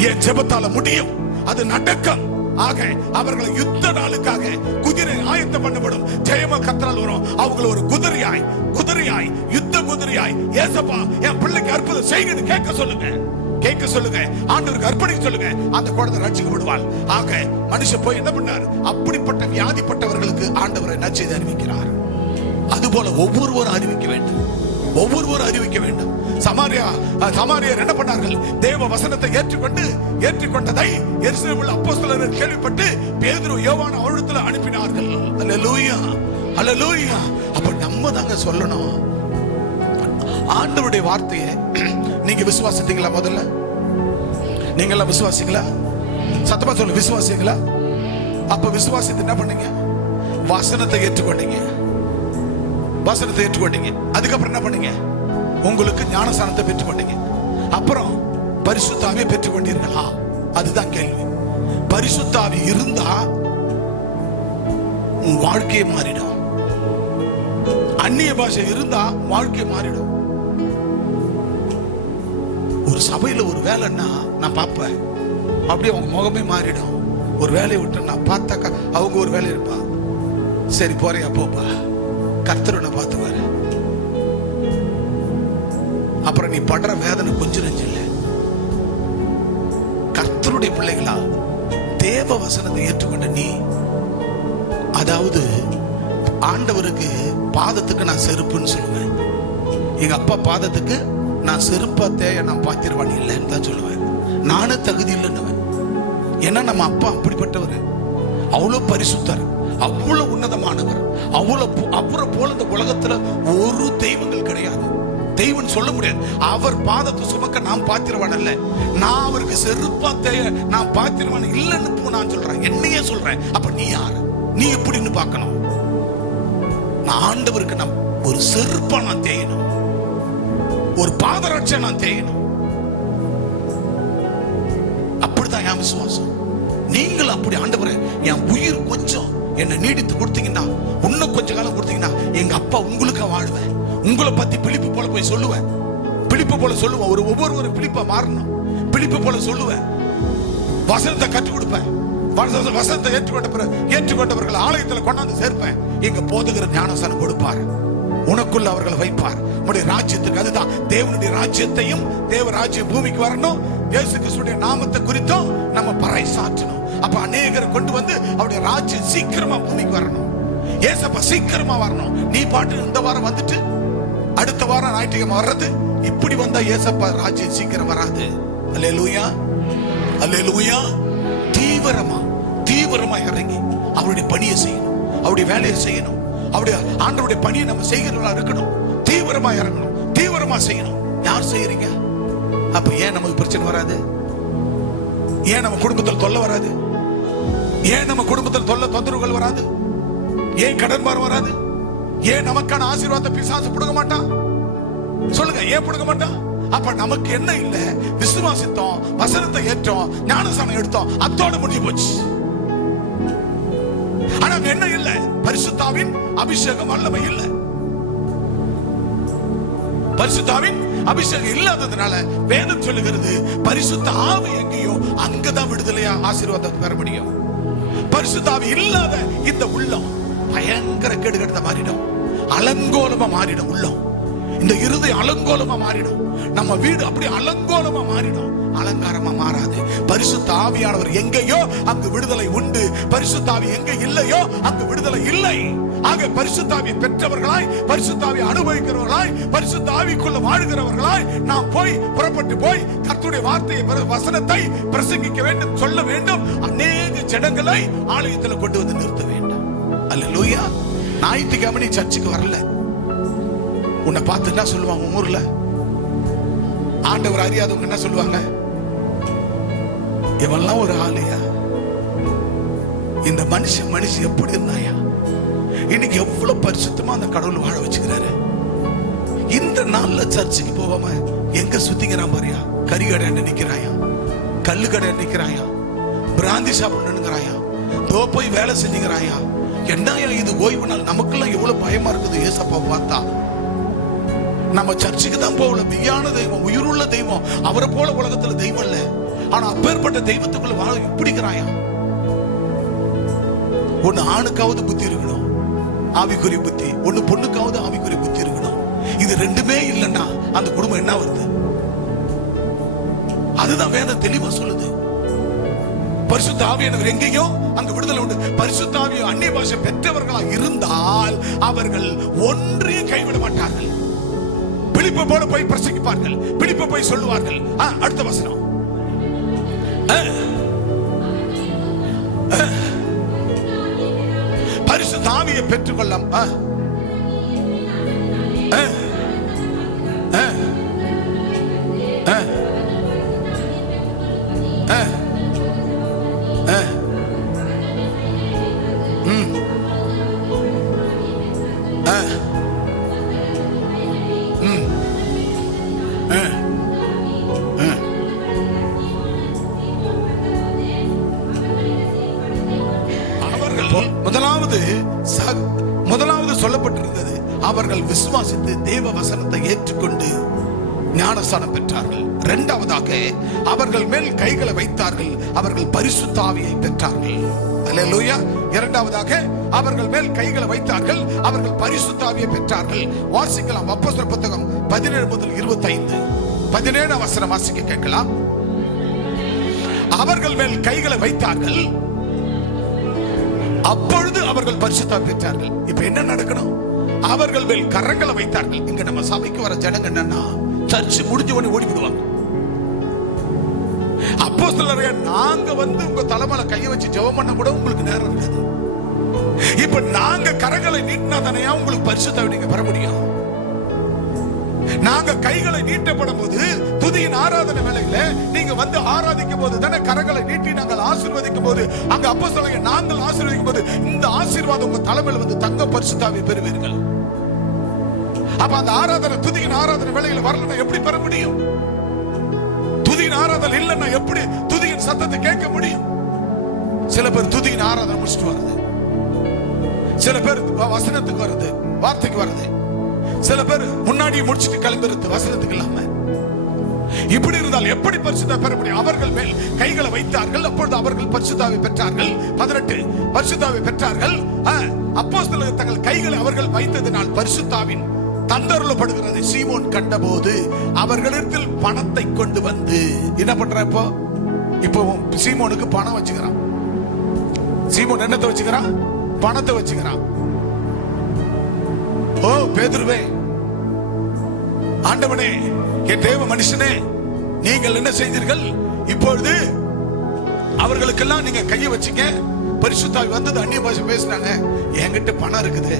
என் ஜெபத்தால முடியும். அது நடக்கும். ஆக அவர்களை யுத்த நாளுக்காக குதிரை ஆயத்தம் பண்ணப்படும். ஜெயம கத்தரால் வரும். அவங்களை ஒரு குதிரையாய் யுத்த குதிரையாய் ஏசப்பா என் பிள்ளைக்கு அற்புதம் செய்யுன்னு கேட்க சொல்லுங்க, கேட்க சொல்லுங்க, ஆண்டவருக்கு அர்ப்பணிக்க சொல்லுங்க. அந்த குழந்தை ரட்சிக்கப்படுவாள். ஆக மனுஷன் போய் என்ன பண்ணார்? அப்படிப்பட்ட வியாதிப்பட்டவர்களுக்கு ஆண்டவரை நற்செய்தி அறிவிக்கிறார். அதுபோல ஒவ்வொருவரும் அறிவிக்க வேண்டும், ஒவ்வொருவரும் அறிவிக்க வேண்டும். சமாரியர் என்ன பண்ணார்கள்? தேவ வசனத்தை ஏற்றுக்கொண்டதை எருசலேமில் அப்போஸ்தலர்கள் கேள்விப்பட்டு பேதுரு யோவான் அவரிடத்தில் அனுப்பினார்கள். அல்லேலூயா, அல்லேலூயா. அப்ப நம்ம தாங்க சொல்லணும் ஆண்டவருடைய வார்த்தையை. நீங்க விசுவாசித்தீங்களா? முதல்ல நீங்க எல்லாம் விசுவாசிங்களா? சத்தமா சொல்லுங்க, விசுவாசிங்களா? அப்ப விசுவாசித்து என்ன பண்ணீங்க? வசனத்தை ஏற்றுக்கொண்டீங்க, வசனத்தை ஏற்றுக்கொண்டீங்க. அதுக்கப்புறம் என்ன பண்ணீங்க? உங்களுக்கு ஞானஸ்நானத்தை பெற்றுக்கொண்டீங்க. அப்புறம் பரிசுத்த ஆவியை பெற்றுக்கொண்டீர்களா? அதுதான் கேள்வி. பரிசுத்த ஆவி இருந்தா உன் வாழ்க்கையை மாறிடும். அந்நிய பாஷை இருந்தா வாழ்க்கை மாறிடும். ஒரு சபையில ஒரு வேலைன்னா நான் பார்ப்பேன், அப்படியே அவங்க முகமே மாறிடும். ஒரு வேலையை விட்டு நான் பார்த்தாக்கா அவங்க ஒரு வேலை இருப்பா. சரி போறியா போப்பா, கர்த்தர் உன்னை பார்த்துவாரு. அப்புறம் நீ படுற வேதனை கொஞ்சம் நெஞ்சு இல்லை. கர்த்தருடைய பிள்ளைகளா தேவ வசனத்தை ஏற்றுக்கொண்ட நீ, அதாவது ஆண்டவருக்கு பாதத்துக்கு நான் செருப்புன்னு சொல்லுவேன். எங்க அப்பா பாதத்துக்கு நான் செருப்பாத்தைய நான் பாத்திரவாணி இல்லைன்னு தான் சொல்லுவேன். நானும் தகுதி இல்லைன்னுவேன். ஏன்னா நம்ம அப்பா அப்படிப்பட்டவர், அவ்வளவு பரிசுத்தர், அவ்வளவு உன்னதமானவர், அவரை போல இந்த உலகத்துல ஒரு தெய்வங்கள் கிடையாது. தெய்வம் சொல்ல முடியாது. அவர் பாதத்தை சுமக்க நான் பாத்திரவான் அல்ல, நான் அவருக்கு செருப்பாத்தைய நான் பாத்திரவான் இல்லைன்னு நான் சொல்றேன், என்னையே சொல்றேன். அப்ப நீ யாரு? நீ எப்படின்னு பார்க்கணும். நான் ஆண்டவருக்கு நான் ஒரு செருப்பா நான் தேயணும், ஒரு பாதரட்சை நான் தேயணும். அப்படிதான் என் விசுவாசம். நீங்கள் அப்படி ஆண்டவரே என் உயிர் கொஞ்சம் என்ன நீடித்து கொடுத்தீங்கன்னா, இன்னும் கொஞ்ச காலம் கொடுத்தீங்கன்னா, எங்க அப்பா உங்களுக்கா வாழ்வேன். உங்களை பத்தி பிலிப்பு போல போய் சொல்லுவேன், பிலிப்பு போல சொல்லுவேன். ஒவ்வொரு பிலிப்பா மாறணும், பிலிப்பு போல சொல்லுவேன். வசனத்தை கற்றுக் கொடுப்பேன், வசனத்தை ஏற்றுக்கொண்டவர்கள் ஆலயத்தில் கொண்டாந்து சேர்ப்பேன். எங்க போதகர் ஞானஸ்நானம் கொடுப்பார், உனக்குள்ள அவர்களை வைப்பார். உன்னுடைய ராஜ்யத்துக்கு, அதுதான் தேவனுடைய ராஜ்யத்தையும், தேவ ராஜ்யம் பூமிக்கு வரணும். இயேசு கிறிஸ்துவின் நாமத்தை குறித்தும் நம்ம பறைசாற்றணும். அப்ப அநேகரை கொண்டு வந்து அவருடைய ராஜ்யம் சீக்கிரமா பூமிக்கு வரணும். ஏசப்பா சீக்கிரமா வரணும். நீ பாட்டு இந்த வாரம் வந்துட்டு அடுத்த வாரம் ஞாயிற்றுக்கிழமை வர்றது, இப்படி வந்தா ஏசப்பா ராஜ்யம் சீக்கிரம் வராது. அல்லேலூயா, அல்லேலூயா. தீவிரமா இறங்கி அவருடைய பணியை செய்யணும், அவருடைய வேலையை செய்யணும், அவருடைய ஆண்டவருடைய பணியை நம்ம செய்கிறவர்களா இருக்கணும். தீவிரமா இறங்கணும், தீவிரமா செய்யணும். யார் செய்யறீங்க? அப்ப ஏன் நமக்கு பிரச்சனை வராது? ஏன் நம்ம குடும்பத்தில் தொல்லை வராது? ஏன் நம்ம குடும்பத்தில் தொந்தரவுகள் வராது? ஏன் கடன் பாரம் வராது? ஏன் நமக்கான ஆசீர்வாதத்தை பிசாசு புடுங்க மாட்டான்? சொல்லுங்க, ஏன் புடுங்க மாட்டான்? அப்ப நமக்கு என்ன இல்ல? விசுவாசித்தோம், வசனத்தை ஏற்றோம், ஞானஸ்நானம் எடுத்தோம், அத்தோட முடிஞ்சு போச்சு. ஆனா என்ன இல்ல? பரிசுத்தாவின் அபிஷேகம் வல்லமை இல்ல. பரிசுத்தாவின் அபிஷேகம் இல்லாததுனால வேதம் சொல்லுகிறது, பரிசுத்த ஆவி எங்கேயோ அங்கதான் விடுதலையா ஆசீர்வாதத்தை பெற முடியும். பரிசுத்த ஆவி இல்லாத இந்த உள்ளம் பயங்கர கேடுகட்ட மாறிடும், அலங்கோலமா மாறிடும். உள்ளம், இந்த இருதயம் அலங்கோலமா மாறிடும். நம்ம வீடு அப்படி அலங்கோலமா மாறிடும், அலங்காரமா மாறாது. பரிசுத்த ஆவியானவர் எங்கேயோ அங்கு விடுதலை உண்டு, பரிசுத்த ஆவி எங்க இல்லையோ அங்கு விடுதலை இல்லை. ஆக பரிசுத்த ஆவியை பெற்றவர்களாய், பரிசுத்த ஆவியை அனுபவிக்கிறவர்களாய், பரிசுத்த ஆவிக்குள்ள வாழ்கிறவர்களாய் நாம் புறப்பட்டு போய் கர்த்தருடைய வார்த்தையை, வசனத்தை பிரசங்கிக்க வேண்டும், சொல்ல வேண்டும். அநேக ஜனங்களை ஆலயத்தில் கொண்டு வந்து நிறுத்த வேண்டும். அல்லேலூயா. ஞாயிற்றுக்கிழமை சர்ச்சுக்கு வரல, உன்னை பார்த்து என்ன சொல்லுவாங்க ஊர்ல? ஆண்டவர் அறியாதவங்க என்ன சொல்லுவாங்க? இவெல்லாம் ஒரு ஆளையா? இந்த மனுஷன் எப்படி இருந்தாயா? இன்னைக்கு எவ்வளவு பரிசுத்தமா அந்த கடவுள் வாழ வச்சுக்கிறாரு. இந்த நாள்ல சர்ச்சுக்கு போவாம எங்க சுத்திக்கிறான் பாரியா? கறிகடை நிக்கிறாயா, கல்லு கடை நிக்கிறாயா, பிராந்தி சாப்பிடுறாயா, தோ போய் வேலை செஞ்சுக்கிறாயா. என்னையா இது ஓய்வு நாள்? நமக்கெல்லாம் எவ்வளவு பயமா இருக்குது ஏசப்பா பார்த்தா. நம்ம சர்ச்சுக்கு தான் போகல. மெய்யான தெய்வம், உயிருள்ள தெய்வம், அவரை போல உலகத்துல தெய்வம் இல்ல. ஆனா அப்பேற்பட்ட தெய்வத்துக்குள்ள வாழ இப்படிக்கிறாயா? ஒண்ணு ஆணுக்காவது புத்தி இருக்கணும், ஆவிக்குரிய புத்தி. ஒண்ணு பொண்ணுக்காவது ஆவிக்குரிய புத்தி இருக்கணும். இது ரெண்டுமே இல்லைன்னா அந்த குடும்பம் என்ன வருது? அதுதான் வேதம் தெளிவா சொல்லுது. பரிசுத்த ஆவியானவர் எங்கேயோ அங்கு விடுதலை உண்டு. பரிசுத்த ஆவியை அந்நிய பாஷை பெற்றவர்களா இருந்தால் அவர்கள் ஒன்றையும் கைவிட மாட்டார்கள். பிலிப்பு போல போய் பிரசங்கிப்பார்கள், பிலிப்பு போய் சொல்லுவார்கள். அடுத்த வசனம், பரிசுத்த ஆவியை பெற்றுக்கொள்ளாம். முதலாவது சொல்லப்பட்டிருந்தது, அவர்கள் விசுவாசித்து தேவ வசனத்தை ஏற்றுக்கொண்டு ஞானஸ்நானம் பெற்றார்கள். இரண்டாவதாக அவர்கள் மேல் கைகளை வைத்தார்கள், அவர்கள் பரிசுத்த ஆவியை பெற்றார்கள். அல்லேலூயா. இரண்டாவதாக அவர்கள் மேல் கைகளை வைத்தார்கள், அவர்கள் பரிசுத்த ஆவியை பெற்றார்கள். வாசிக்கலாம், அப்போஸ்தலர் புத்தகம் 17 முதல் 25. 17 வசனம் வாசிக்க கேட்கலாம். அவர்கள் மேல் கைகளை வைத்தார்கள், அப்பொழுது அவர்கள் பரிசுத்த ஆவி பெற்றார்கள். இப்ப என்ன நடக்கணும்? அவர்கள் மேல் கரங்களை வைத்தார்கள். இங்க நம்ம சபைக்கு வர ஜனங்க என்னன்னா சர்ச்சு முடிஞ்ச உடனே ஓடி விடுவாங்க. அப்போஸ்தலரே, நாங்க வந்து உங்க தலைமையில கையை வச்சு ஜெபம் பண்ண கூட உங்களுக்கு நேரம் இருக்காது. இப்ப நாங்க கரங்களை நீட்டினா தானே உங்களுக்கு பரிசுத்த நீங்க பெற முடியும். நாங்க கைகளை நீட்டப்படும் போது துதியின் ஆராதனை வேளையில நீங்க வந்து ஆராதிக்கும் போது தானே கரங்களை நீட்டி நாங்கள் ஆசீர்வதிக்கும் போது, அங்க அப்போஸ்தலரே நாங்கள் ஆசீர்வதிக்கும் போது இந்த ஆசீர்வாதம் உங்க தலைமையில வந்து தங்க பரிசுத்தாவை பெறுவீர்கள். அப்ப அந்த ஆராதனை துதியின் ஆராதனை வேளையில வரலன்னா எப்படி பெற முடியும்? துதியின் ஆராதனை இல்லைன்னா எப்படி துதியின் சத்தத்தை கேட்க முடியும்? சில பேர் துதியின் ஆராதனை முடிச்சுட்டு வருது, சில பேர் வசனத்துக்கு வருது, வார்த்தைக்கு வருது, சில பேர் முன்னாடி முடிச்சுட்டு கிளம்பிடுறது வசனத்துக்கு இல்லாம. இப்படி இருந்தால் எப்படி பரிசுத்தா பெற முடியும்? அவர்கள் மேல் கைகளை வைத்தார்கள், அப்பொழுது அவர்கள் பரிசுத்தாவை பெற்றார்கள். 18 பரிசுத்தாவை பெற்றார்கள். அப்போஸ்தலர்கள் தங்கள் கைகளை அவர்கள் வைத்ததினால் பரிசுத்தாவின் தந்தருளப்படுகிறது. சீமோன் கண்டபோது அவர்களிடத்தில் பணத்தை கொண்டு வந்து என்ன பண்ற? இப்போ சீமோனுக்கு பணம் வச்சுக்கிறான். சீமோன் என்னத்தை வச்சுக்கிறான்? பணத்தை வச்சுக்கிறான். ஓ பேதுருவே, ஆண்டவனே, என் தேவ மனுஷனே, நீங்கள் என்ன செய்தீர்கள்? இப்பொழுது அவர்களுக்கெல்லாம் நீங்க கையை வச்சீங்க, பரிசுத்தாவி வந்தது, அந்நிய பாஷை பேசுறாங்க, என்கிட்ட பணம் இருக்குது,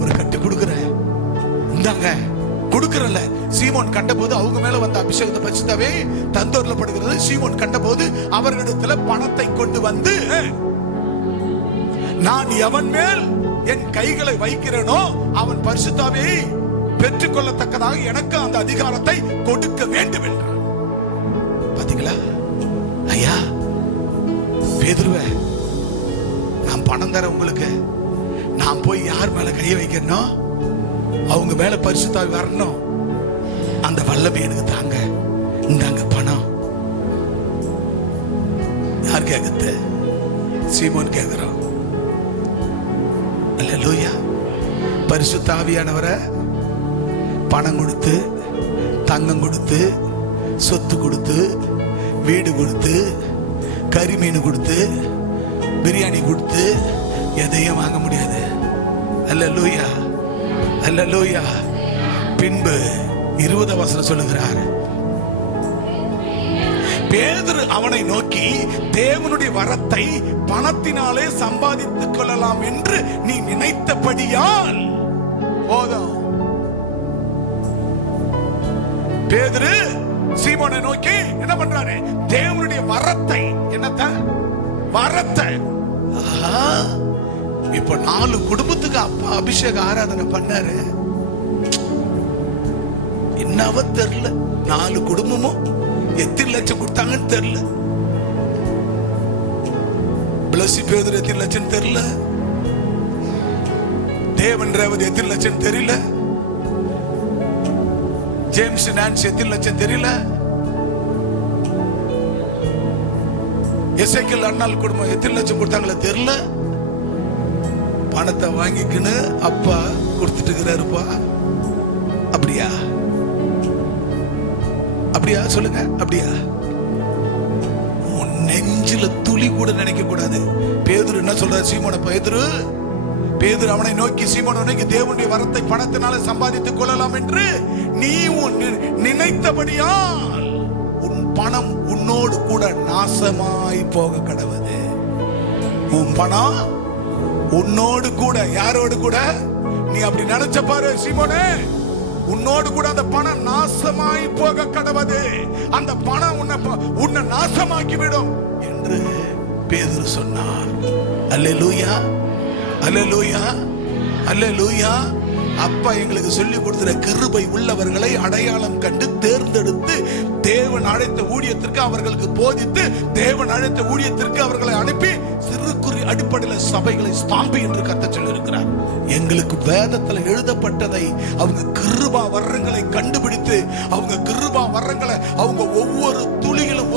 ஒரு கட்டு கொடுக்குறேன், இந்தாங்க கொடுக்கறல. சீமோன் கண்டபோது அவங்க மேல வந்த அபிஷேகத்தை பரிசுத்தாவே தந்தோரப்படுகிறது. சீமோன் கண்டபோது அவர்களிடத்துல பணத்தை கொண்டு வந்து, நான் எவன் மேல் என் கைகளை வைக்கிறேனோ அவன் பரிசுத்தாவை பெற்றுக் கொள்ளத்தக்கதாக எனக்கு அந்த அதிகாரத்தை கொடுக்க வேண்டும் என்றான். பாத்தீங்களா ஐயா? பேதுருவே, நான் பணம் தர உங்களுக்கு, நான் போய் யார் மேல கையை வைக்கணும், அவங்க மேல பரிசுத்தாவி வரணும், அந்த வல்லமை எனக்கு தாங்க, இந்தாங்க பணம். யார் கேக்குது? சீமோன் கேக்குறான். அல்லேலூயா. பரிசுத்த ஆவியானவரை பணம் கொடுத்து, தங்கம் கொடுத்து, சொத்து கொடுத்து, வீடு கொடுத்து, கறிமீன் கொடுத்து, பிரியாணி கொடுத்து எதையும் வாங்க முடியாது. அல்லேலூயா, அல்லேலூயா. பின்பு 20 வசனம் சொல்லுகிறார், பேதுரு அவனை நோக்கி, தேவனுடைய வரத்தை பணத்தினாலே சம்பாதித்துக் கொள்ளலாம் என்று நீ நினைத்தபடியால் போதும். பேதுரு சீமோனை நோக்கி என்ன பண்றாரு? தேவனுடைய வரத்தை, என்னத்த வரத்தை. இப்ப 4 குடும்பத்துக்கு அப்பா அபிஷேக ஆராதனை பண்ணாரு. என்னவோ தெரியல, 4 குடும்பமும் எத்தனை லட்சம் கொடுத்தாங்கன்னு தெரியல. பிளஸி பேதுரு எத்தனை லட்சம் தெரியல, தேவன் ரேவதி எத்தனை லட்சம் தெரியல, ஜேம்ஸ் நான்சி எத்தனை லட்சம் தெரியல, எசேக்கியேல் அண்ணால் குடும்பம் எத்தனை லட்சம் கொடுத்தாங்களோ தெரியல. பணத்தை வாங்கிக்கின்னு அப்பா கொடுத்துட்டு இருக்கிறாருப்பா. அப்படியா? அப்படியா? சொல்லுங்க, அப்படியா? நெஞ்சில துளி கூட நினைக்க கூடாது. பேதுரு என்ன சொல்றாரு? சீமோனை, பேதுரு அவனை நோக்கி, சீமோனை நோக்கி, தேவனுடைய வரத்தை பணத்தினால சம்பாதித்துக் கொள்ளலாம் என்று நீ நினைத்தபடியால் உன் பணம் உன்னோடு கூட நாசமாய் போக கடவுது. உன் பணம் உன்னோடு கூட, யாரோடு கூட? நீ அப்படி நினைச்ச பாரு சீமோனே, உன்னோடு கூட அந்த பணம் நாசமாய் போக கடவுது. அந்த பணம் உன்னை நாசமாக்கி விடும் என்று பேதுரு சொன்னார். அல்லேலூயா, அல்லேலூயா, அல்லேலூயா. அப்பா எங்களுக்கு சொல்லி கொடுக்கிற கிருபை உள்ளவர்களை அடையாளம் கண்டு தேர்ந்தெடுத்து தேவன் அழைத்த ஊழியத்திற்கு அவர்களுக்கு போதித்து தேவன் அழைத்த ஊழியத்திற்கு அவர்களை அனுப்பி சிறு குறி அடிப்படையில் சபைகளை ஸ்தாபி என்று கர்த்தர் சொல்லி இருக்கிறார். எங்களுக்கு வேதத்தில் எழுதப்பட்டதை அவங்க கிருபா வர்றங்களை கண்டுபிடித்து, அவங்க கிருபா வர்றங்களை அவங்க ஒவ்வொரு துளியிலும்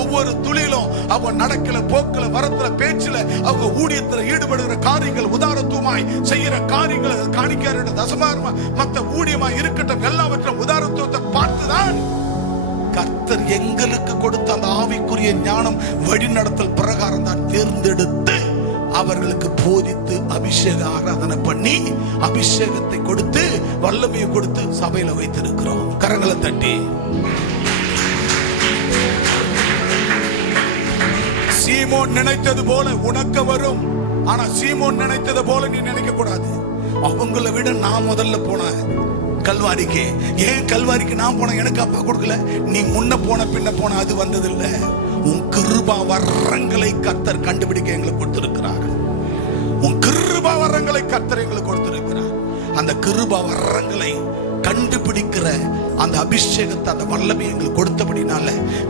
அவங்க நடக்கல, போக்கல, வரத்துல, பேச்சுல, அவங்க ஊழியத்துல ஈடுபடுகிற காரியங்கள், உதாரணத்துவமாய் செய்யற காரியங்கள், காணிக்கையாரோட தசமாரமா மற்ற ஊழியமா இருக்கட்டும், எல்லாவற்றும் உதாரணத்துவத்தை பார்த்துதான் கர்த்தர் எங்களுக்கு கொடுத்த அந்த ஆவிக்குரிய ஞானம் வழிநடத்தல் பிரகாரம் தான் தேர்ந்தெடுத்து அவர்களுக்கு போதித்து அபிஷேக ஆராதனை பண்ணி அபிஷேகத்தை கொடுத்து வல்லமையை கொடுத்து சபையில வைத்திருக்கிறோம். கரங்களை தட்டி. சீமோன் நினைத்தது போல உனக்கு வரும். ஆனா சீமோன் நினைத்தது போல நீ நினைக்க கூடாது. அவங்கள விட நான் முதல்ல போனேன் கல்வாரிக்கு. ஏன் கல்வாரிக்கு நான் போன? எனக்கு அப்பா கொடுக்கல. நீ முன்ன போன பின்ன போன அது வந்தது இல்ல. உன் கிருபா வரங்களை கர்த்தர் கண்டுபிடிக்க எங்களுக்கு கொடுத்திருக்கிறார். உன் கிருபா வரங்களை கர்த்தர் எங்களுக்கு கொடுத்திருக்கிறார். அந்த கிருபா வரங்களை கண்டுபிடிக்கிற அந்த அபிஷேகத்தை, அந்த வல்லமை எங்களுக்கு கொடுத்தபடினால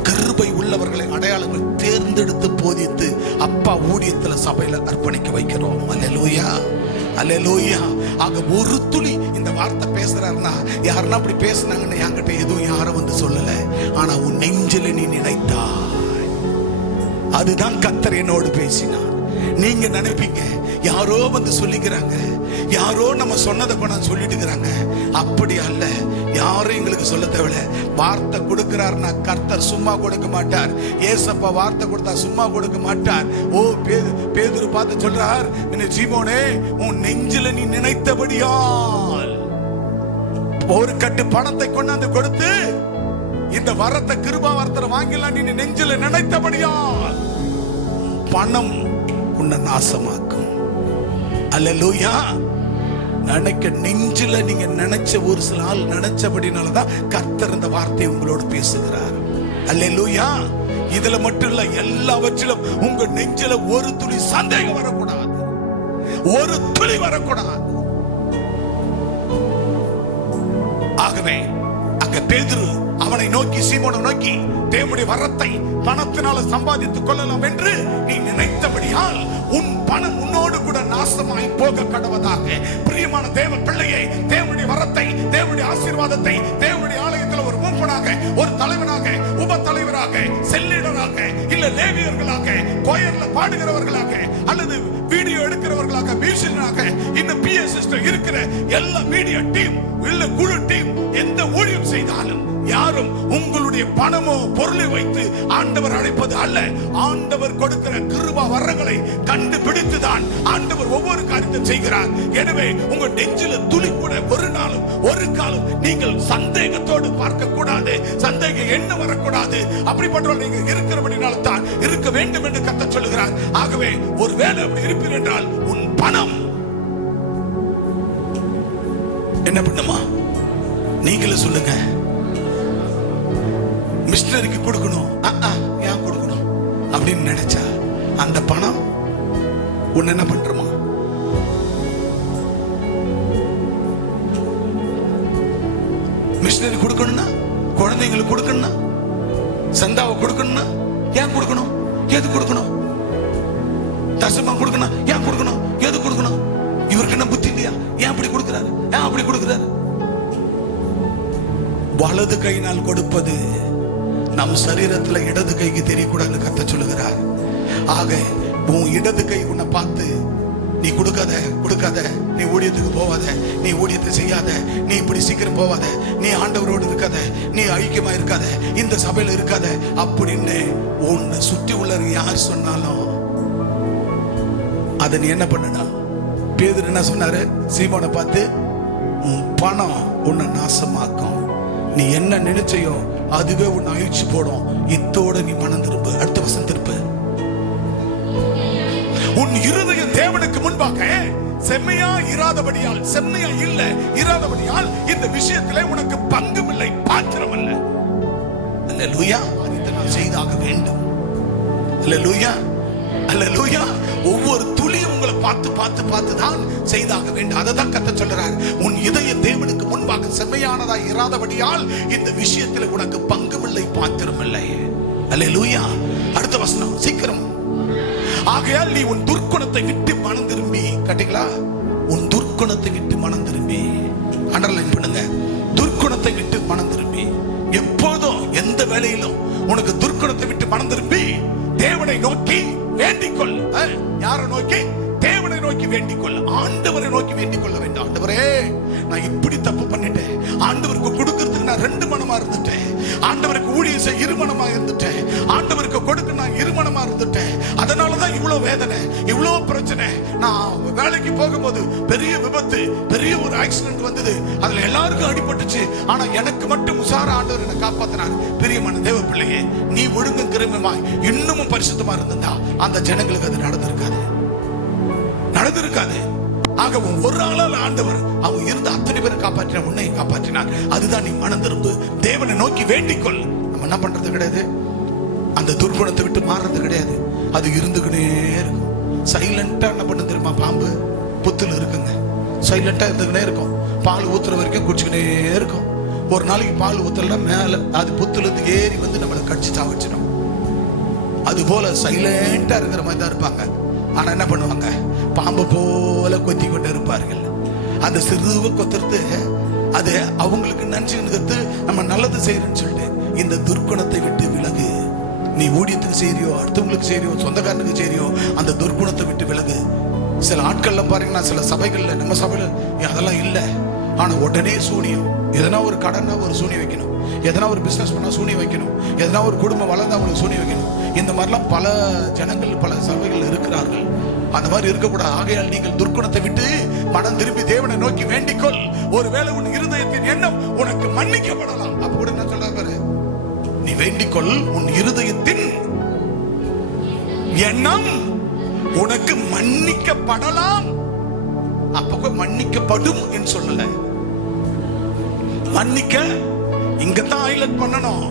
கிருபை உள்ளவர்களை அடையாளங்கள் தேர்ந்தெடுத்து போதித்து அப்பா ஊழியத்துல சபையில அர்ப்பணிக்க வைக்கிறோம். அல்லேலூயா, அல்லேலூயா. ஆக ஒரு துளி இந்த வார்த்தை பேசுறாருன்னா யாருன்னா அப்படி பேசுனாங்கன்னு என்கிட்ட எதுவும் யாரும் வந்து சொல்லல. ஆனா உன் நெஞ்சில நீ நினைத்தாய், அதுதான் கர்த்தர் என்னோடு பேசினார். நீங்க நினைப்பீங்க யாரோ வந்து சொல்லிக்கிறாங்க, யாரோ நம்ம சொன்னதை கொண்டாந்து சொல்லிட்டு இருக்கிறாங்க. அப்படி அல்ல. யாரும் எங்களுக்கு சொல்ல தேவையில்ல. வார்த்தை கொடுக்கிறார்னா கர்த்தர் சும்மா கொடுக்க மாட்டார். ஏசப்பா வார்த்தை கொடுத்தா சும்மா கொடுக்க மாட்டார். ஓ பேதுரு பார்த்து சொல்றார், சீமோனே உன் நெஞ்சில நீ நினைத்தபடியால் ஒரு கட்டு பணத்தை கொண்டாந்து கொடுத்து இந்த வரத்தை கிருபா வார்த்தை வாங்கிடலாம். நீ நெஞ்சில நினைத்தபடியால் பணம் உன்னை நாசமாக்கும். அல்லேலூயா. நினைக்க நெஞ்சில நீங்க நினைச்ச ஒரு சில ஆள் நினைச்சபடினாலதான் கர்த்தர் இந்த வார்த்தையை உங்களோடு பேசுகிறார். அல்லேலூயா. இதுல மட்டும் இல்ல, எல்லாவற்றிலும் உங்க நெஞ்சில ஒரு துளி சந்தேகம் வரக்கூடாது, ஒரு துளி வரக்கூடாது. ஆகவே அங்க பேதுரு அவனை நோக்கி, சீமோனை நோக்கி, தேவனுடைய வரத்தை பணத்தினால சம்பாதித்துக் கொள்ளலாம் என்று நீ நினைத்தபடியால் உன் பணம் உன்னோடு கூட நாசமாய் போக கடவதாக. பிரியமான தேவ பிள்ளையை, தேவனுடைய வரத்தை, தேவனுடைய ஆசீர்வாதத்தை, தேவனுடைய ஆலயத்தில் ஒரு மூப்பனாக, ஒரு தலைவனாக, உப தலைவராக, செல்லிடராக, இல்ல லேவியர்களாக, கோயர்ல பாடுகிறவர்களாக, அல்லது வீடியோ எடுக்கிறவர்களாக, மியூசியனாக, இன்னும் பிஏ சிஸ்டம் இருக்கிற எல்லா மீடியா டீம் இல்ல குழு டீம் எந்த ஊழியம் செய்தாலும் யாரும் உங்களுடைய பணமோ பொருளை வைத்து ஆண்டவர் அழைப்பது அல்ல. ஆண்டவர் கொடுக்கிற கிருபா வரங்களை கண்டுபிடித்துதான் ஆண்டவர் ஒவ்வொரு காரியத்தை செய்கிறார். எனவே உங்க நெஞ்சில துளி கூட ஒரு நாளும் ஒரு காலம் நீங்கள் சந்தேகத்தோடு பார்க்க கூடாது, சந்தேகம் என்ன வரக்கூடாது. அப்படிப்பட்ட நீங்க இருக்கிறபடினால தான் இருக்க வேண்டும் என்று கர்த்தர் சொல்லுகிறார். ஆகவே ஒருவேளை அப்படி இருப்பீர் என்றால் உன் பணம் என்ன பண்ணுமா? நீங்களே சொல்லுங்க. மிஷனரிக்கு கொடுக்கணும், ஏன் கொடுக்கணும் அப்படின்னு நினைச்சா அந்த பணம் உன்னை என்ன பண்றோமா? மிஷனரி கொடுக்கணும்னா, குழந்தைங்களுக்கு கொடுக்கணும்னா, சந்தாவை கொடுக்கணும்னா ஏன் கொடுக்கணும்? எது கொடுக்கணும்? தசமா கொடுக்கணும், ஏன் கொடுக்கணும்? எது கொடுக்கணும்? இவருக்கு என்ன புத்தி இல்லையா? ஏன் அப்படி கொடுக்கிறாரு? ஏன் அப்படி கொடுக்கிறாரு? வலது கையினால் கொடுப்பது நம் சரீரத்துல இடது கைக்கு தெரியக்கூடாதுன்னு கர்த்தர் சொல்லுகிறார். ஆக உன் இடது கை உன்னை பார்த்து நீ கொடுக்காத, நீ ஊழியத்துக்கு போவாத, நீ ஊழியத்தை செய்யாத, நீ இப்படி சீக்கிரம் போவாத, நீ ஆண்டவரோடு இருக்காத, நீ ஐக்கியமா இருக்காத, இந்த சபையில இருக்காத அப்படின்னு உன்னை சுற்றி உள்ள யார் சொன்னாலும் அதை நீ என்ன பண்ணனா? பேதுரு என்ன சொன்னாரு? சீமோனை பார்த்து, உன் பணம் உன்னை நாசமாக்கும். நீ என்ன நினைச்சையோ அதுவே உன்னை அழிச்சு போடும். இத்தோட நீ மனம் திருப்பு. அடுத்த வசனம் திருப்பு. உன் இருதயம் தேவனுக்கு முன்பாக செம்மையா இராதபடியால், செம்மையா இல்ல இராதபடியால் இந்த விஷயத்திலே உனக்கு பங்கும் இல்லை, பாத்திரம் அல்ல. அல்லேலூயா. இதை நான் செய்தாக வேண்டும். அல்லேலூயா, அல்லேலூயா. ஒவ்வொரு துளியும் உங்களை பார்த்து பார்த்து பார்த்து தான் செய்தாக வேண்டும். அதை தான் கர்த்தர் சொல்றார். உன் இதய தேவனுக்கு முன்பாக செம்மையானதா இராதபடியால் இந்த விஷயத்தில் உனக்கு பங்குமில்லை, பாத்திரமில்லை. அல்லேலூயா. அடுத்த வசனம் சீக்கிரம். ஆகையால் நீ உன் துர்க்குணத்தை விட்டு மனம் திரும்பி, கேட்டீங்களா? உன் துர்க்குணத்தை விட்டு மனம் திரும்பி. அண்டர்லைன் பண்ணுங்க. துர்க்குணத்தை விட்டு மனம் திரும்பி. எப்போதும் எந்த வேளையிலும் உனக்கு துர்க்குணத்தை விட்டு மனம் திரும்பி தேவனை நோக்கி வேண்டிக்கொள். யாரை நோக்கி? தேவனை நோக்கி வேண்டிக்கொள். ஆண்டவரை நோக்கி வேண்டிக் கொள்ள வேண்டும். ஆண்டவரே, நான் இப்படி தப்பு பண்ணிட்டேன், ஆண்டவருக்கு கொடுக்கிறது நான் 2 மனமா இருந்துட்டேன். ஆண்டவருக்கு ஊழியம் செய்ய 2 மனமா இருந்துட்டேன். ஆண்டவருக்கு கொடுக்க நான் 2 மனமா இருந்துட்டேன். அதனாலதான் இவ்வளவு வேதனை, இவ்வளவு பிரச்சனை. நான் வேலைக்கு போகும்போது பெரிய விபத்து, பெரிய ஒரு ஆக்சிடென்ட் வந்தது. அதுல எல்லாருக்கும் அடிபட்டுச்சு. ஆனா எனக்கு மட்டும் உசார ஆண்டவர் என்னை காப்பாத்தினார். பிரியமான தேவ பிள்ளையே, நீ ஒழுங்கும் கிரமமாய் இன்னமும் பரிசுத்தமா இருந்தா அந்த ஜனங்களுக்கு அது நடந்திருக்காது. ஆகவும் ஒரு ஆளால் ஆண்டவர் அவன் இருந்த அத்தனை பேரை காப்பாற்றினார், உன்னை காப்பாற்றினார். அதுதான் நீ மனம் திரும்பு, தேவனை நோக்கி வேண்டிக்கொள். நம்ம என்ன பண்றது கிடையாது, அந்த துர்குணத்தை விட்டு மாறுறது கிடையாது. அது இருந்துகிட்டே இருக்கும். சைலண்டா என்ன பண்ண தெரியுமா, பாம்பு புத்துல இருக்குங்க, சைலண்டா இருந்துகிட்டே இருக்கும். பால் ஊத்துற வரைக்கும் குடிச்சுக்கிட்டே இருக்கும். ஒரு நாளைக்கு பால் ஊத்தல மேல அது புத்துல இருந்து ஏறி வந்து நம்மளை கடிச்சு சாவச்சிடும். அது போல சைலண்டா இருக்கிற மாதிரி தான் இருப்பாங்க. ஆனா என்ன பண்ணுவாங்க, பாம்பு போல கொத்தி கொண்டு இருப்பார்கள். அந்த சிறுவ கொத்துறது அது அவங்களுக்கு நினைச்சுக்கிறது நம்ம நல்லது செய்யறோம்னு சொல்லிட்டு. இந்த துர்க்குணத்தை விட்டு விலகு. நீ ஊழியத்துக்கு செய்யறியோ, அடுத்தவங்களுக்கு செய்யறியோ, சொந்தக்காரனுக்கு செய்யறியோ, அந்த துர்க்குணத்தை விட்டு விலகு. சில ஆட்கள்ல பாருங்கன்னா, சில சபைகள்ல, நம்ம சபையில அதெல்லாம் இல்லை. ஆனா உடனே சூனியம். எதனா ஒரு கடனா ஒரு சூனியம் வைக்கணும், எதனா ஒரு பிசினஸ் பண்ணா சூனியம் வைக்கணும், எதனா ஒரு குடும்பம் வளர்ந்தா அவங்களுக்கு சூனியம் வைக்கணும். இந்த மாதிரிலாம் பல ஜனங்கள், பல சபைகள் இருக்கிறார்கள். அந்த மாதிரி இருக்கக்கூடாது. ஆகையால் நீங்கள் துர்க்குணத்தை விட்டு மனம் திரும்பி தேவனை நோக்கி வேண்டிக்கொள். ஒருவேளை உன் இருதயத்தின் எண்ணம் உனக்கு மன்னிக்கப்படலாம். அப்ப கூட என்ன சொல்றாரு, நீ வேண்டிக்கொள், உன் இருதயத்தின் எண்ணம் உனக்கு மன்னிக்கப்படலாம். அப்ப மன்னிக்கப்படும் என்று சொல்லல, மன்னிக்க இங்கதான் ஹைலைட் பண்ணணும்.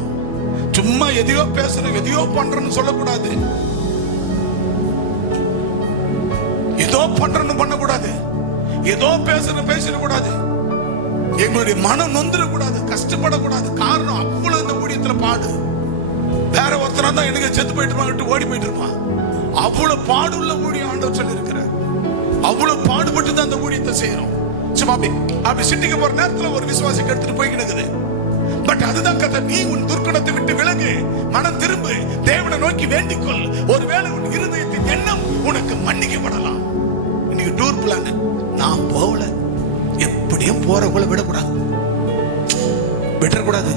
சும்மா எதையோ பேசணும், எதையோ பண்றன்னு சொல்லக்கூடாது, ஏதோ பண்றன்னு பண்ணக்கூடாது, ஏதோ பேசிடக்கூடாது. எங்களுடைய மனம் நொந்துடக்கூடாது, கஷ்டப்படக்கூடாது. காரணம் அவ்வளவு இந்த ஊழியத்துல பாடு. வேற ஒருத்தரா தான் எனக்கு செத்து போயிட்டு ஓடி போயிட்டு இருப்பான். அவ்வளவு பாடுள்ள ஊழியம் ஆண்டவர் சொல்லி இருக்கிறார். அவ்வளவு பாடுபட்டு தான் அந்த ஊழியத்தை செய்யறோம். சும்மா அப்படி சிட்டிக்கு போற நேரத்துல ஒரு விசுவாசிக்கு எடுத்துட்டு போய்கிடுது. பட் அதுதான் கதை. நீ உன் துர்க்குணத்தை விட்டு விலகு, மனம் திரும்பு, தேவனை நோக்கி வேண்டிக்கொள். ஒருவேளை உன் இருதயத்தின் எண்ணம் உனக்கு மன்னிக்கப்படலாம். இன்னைக்கு டூர் பிளான், நான் போகல, எப்படியும் போறவங்கள விடக்கூடாது,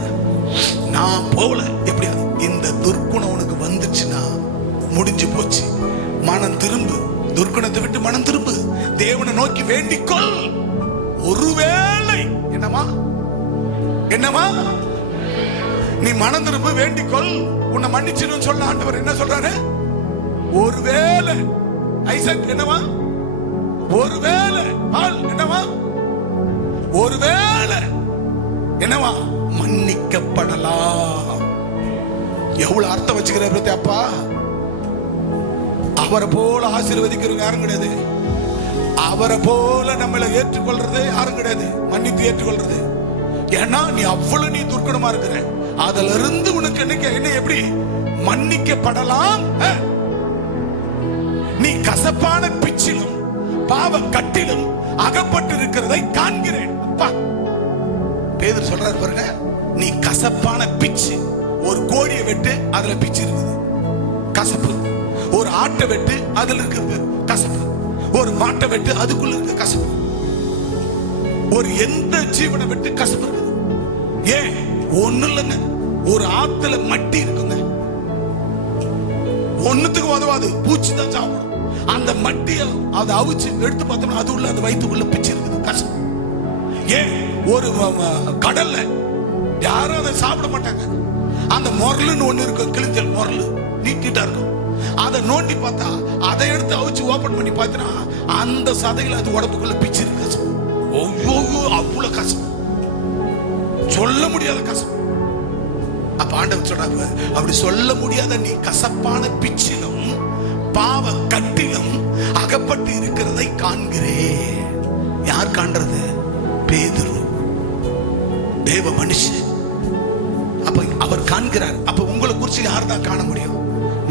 நான் போகல எப்படியாது. இந்த துர்க்குணம் உனக்கு வந்துச்சுன்னா முடிஞ்சு போச்சு. மனம் திரும்பு, துர்க்குணத்தை விட்டு மனம் திரும்பு, தேவனை நோக்கி வேண்டிக்கொள். ஒருவேளை என்னமா நீ மனம் திரும்ப வேண்டிக்கொள், உன்னை மன்னிச்சிடும் சொல்ல ஆண்டவர் என்ன சொல்றாரு. ஒருவேளை ஐசக் என்னவா, ஒருவேளை பால் என்னவா, ஒருவேளை என்னவா மன்னிக்கப்படலாம். எவ்வளவு அர்த்தம் வச்சுக்கிற அப்பா. அவரை போல ஆசீர்வதிக்கிறவங்க யாரும் கிடையாது. அவரை போல நம்மளை ஏற்றுக்கொள்றது யாரும் கிடையாது, மன்னித்து ஏற்றுக்கொள்றது. ஏன்னா நீ அவ்வளவு நீ துர்க்குணமா இருக்கிற. அதுல இருந்து உனக்கு என்ன எப்படி மன்னிக்கப்படலாம். நீ கசப்பான பிச்சிலும் பாவ கட்டிலும் அகப்பட்டு இருக்கிறதை காண்கிறேன். அப்பா பேதுரு சொல்றாரு பாருங்க, நீ கசப்பான பிச்சு. ஒரு கோழியை வெட்டு, அதுல பிச்சு இருக்குது, கசப்பு. ஒரு ஆட்டை வெட்டு, அதுல இருக்கு கசப்பு. ஒரு மாட்டை வெட்டு, அதுக்குள்ள இருக்க கசப்பு. ஒரு எந்த ஜீவனை வெட்டு கசப்பு இருக்குது. ஏன் ஒண்ணு இல்லைங்க, ஒரு ஆத்துல மட்டி இருக்குங்க, ஒண்ணுத்துக்கு உதவாது, பூச்சி தான் சாப்பிடும். அந்த மட்டியை அதை அவிச்சு எடுத்து பார்த்தோம்னா அது உள்ள அந்த வயிற்றுக்குள்ள பிச்சு இருக்குது, கசப்பு. ஏன் ஒரு கடல்ல யாரும் அதை சாப்பிட மாட்டாங்க. அந்த முரலுன்னு ஒண்ணு இருக்கும், கிழிஞ்சல் முரல் நீட்டா இருக்கும். அதை நோண்டி பார்த்தா, அதை எடுத்து அவிச்சு ஓபன் பண்ணி பார்த்தா அந்த சதையில அது உடம்புக்குள்ள பிச்சு இருக்கு, கசப்பு. ஓய்யோ அவ்வளவு கசப்பு, சொல்ல முடியாத கசப்பு. அப்ப ஆண்டவர் சொல்றாங்க, அப்படி சொல்ல முடியாத நீ கசப்பான பிச்சிலும் பாவ கட்டிலும் அகப்பட்டு இருக்கிறதை காண்கிறேன். யார் காண்றது? பேதுரு, தேவ மனுஷன். அப்ப அவர் காண்கிறார். அப்ப உங்களை குறிச்சு யார் தான் காண முடியும்?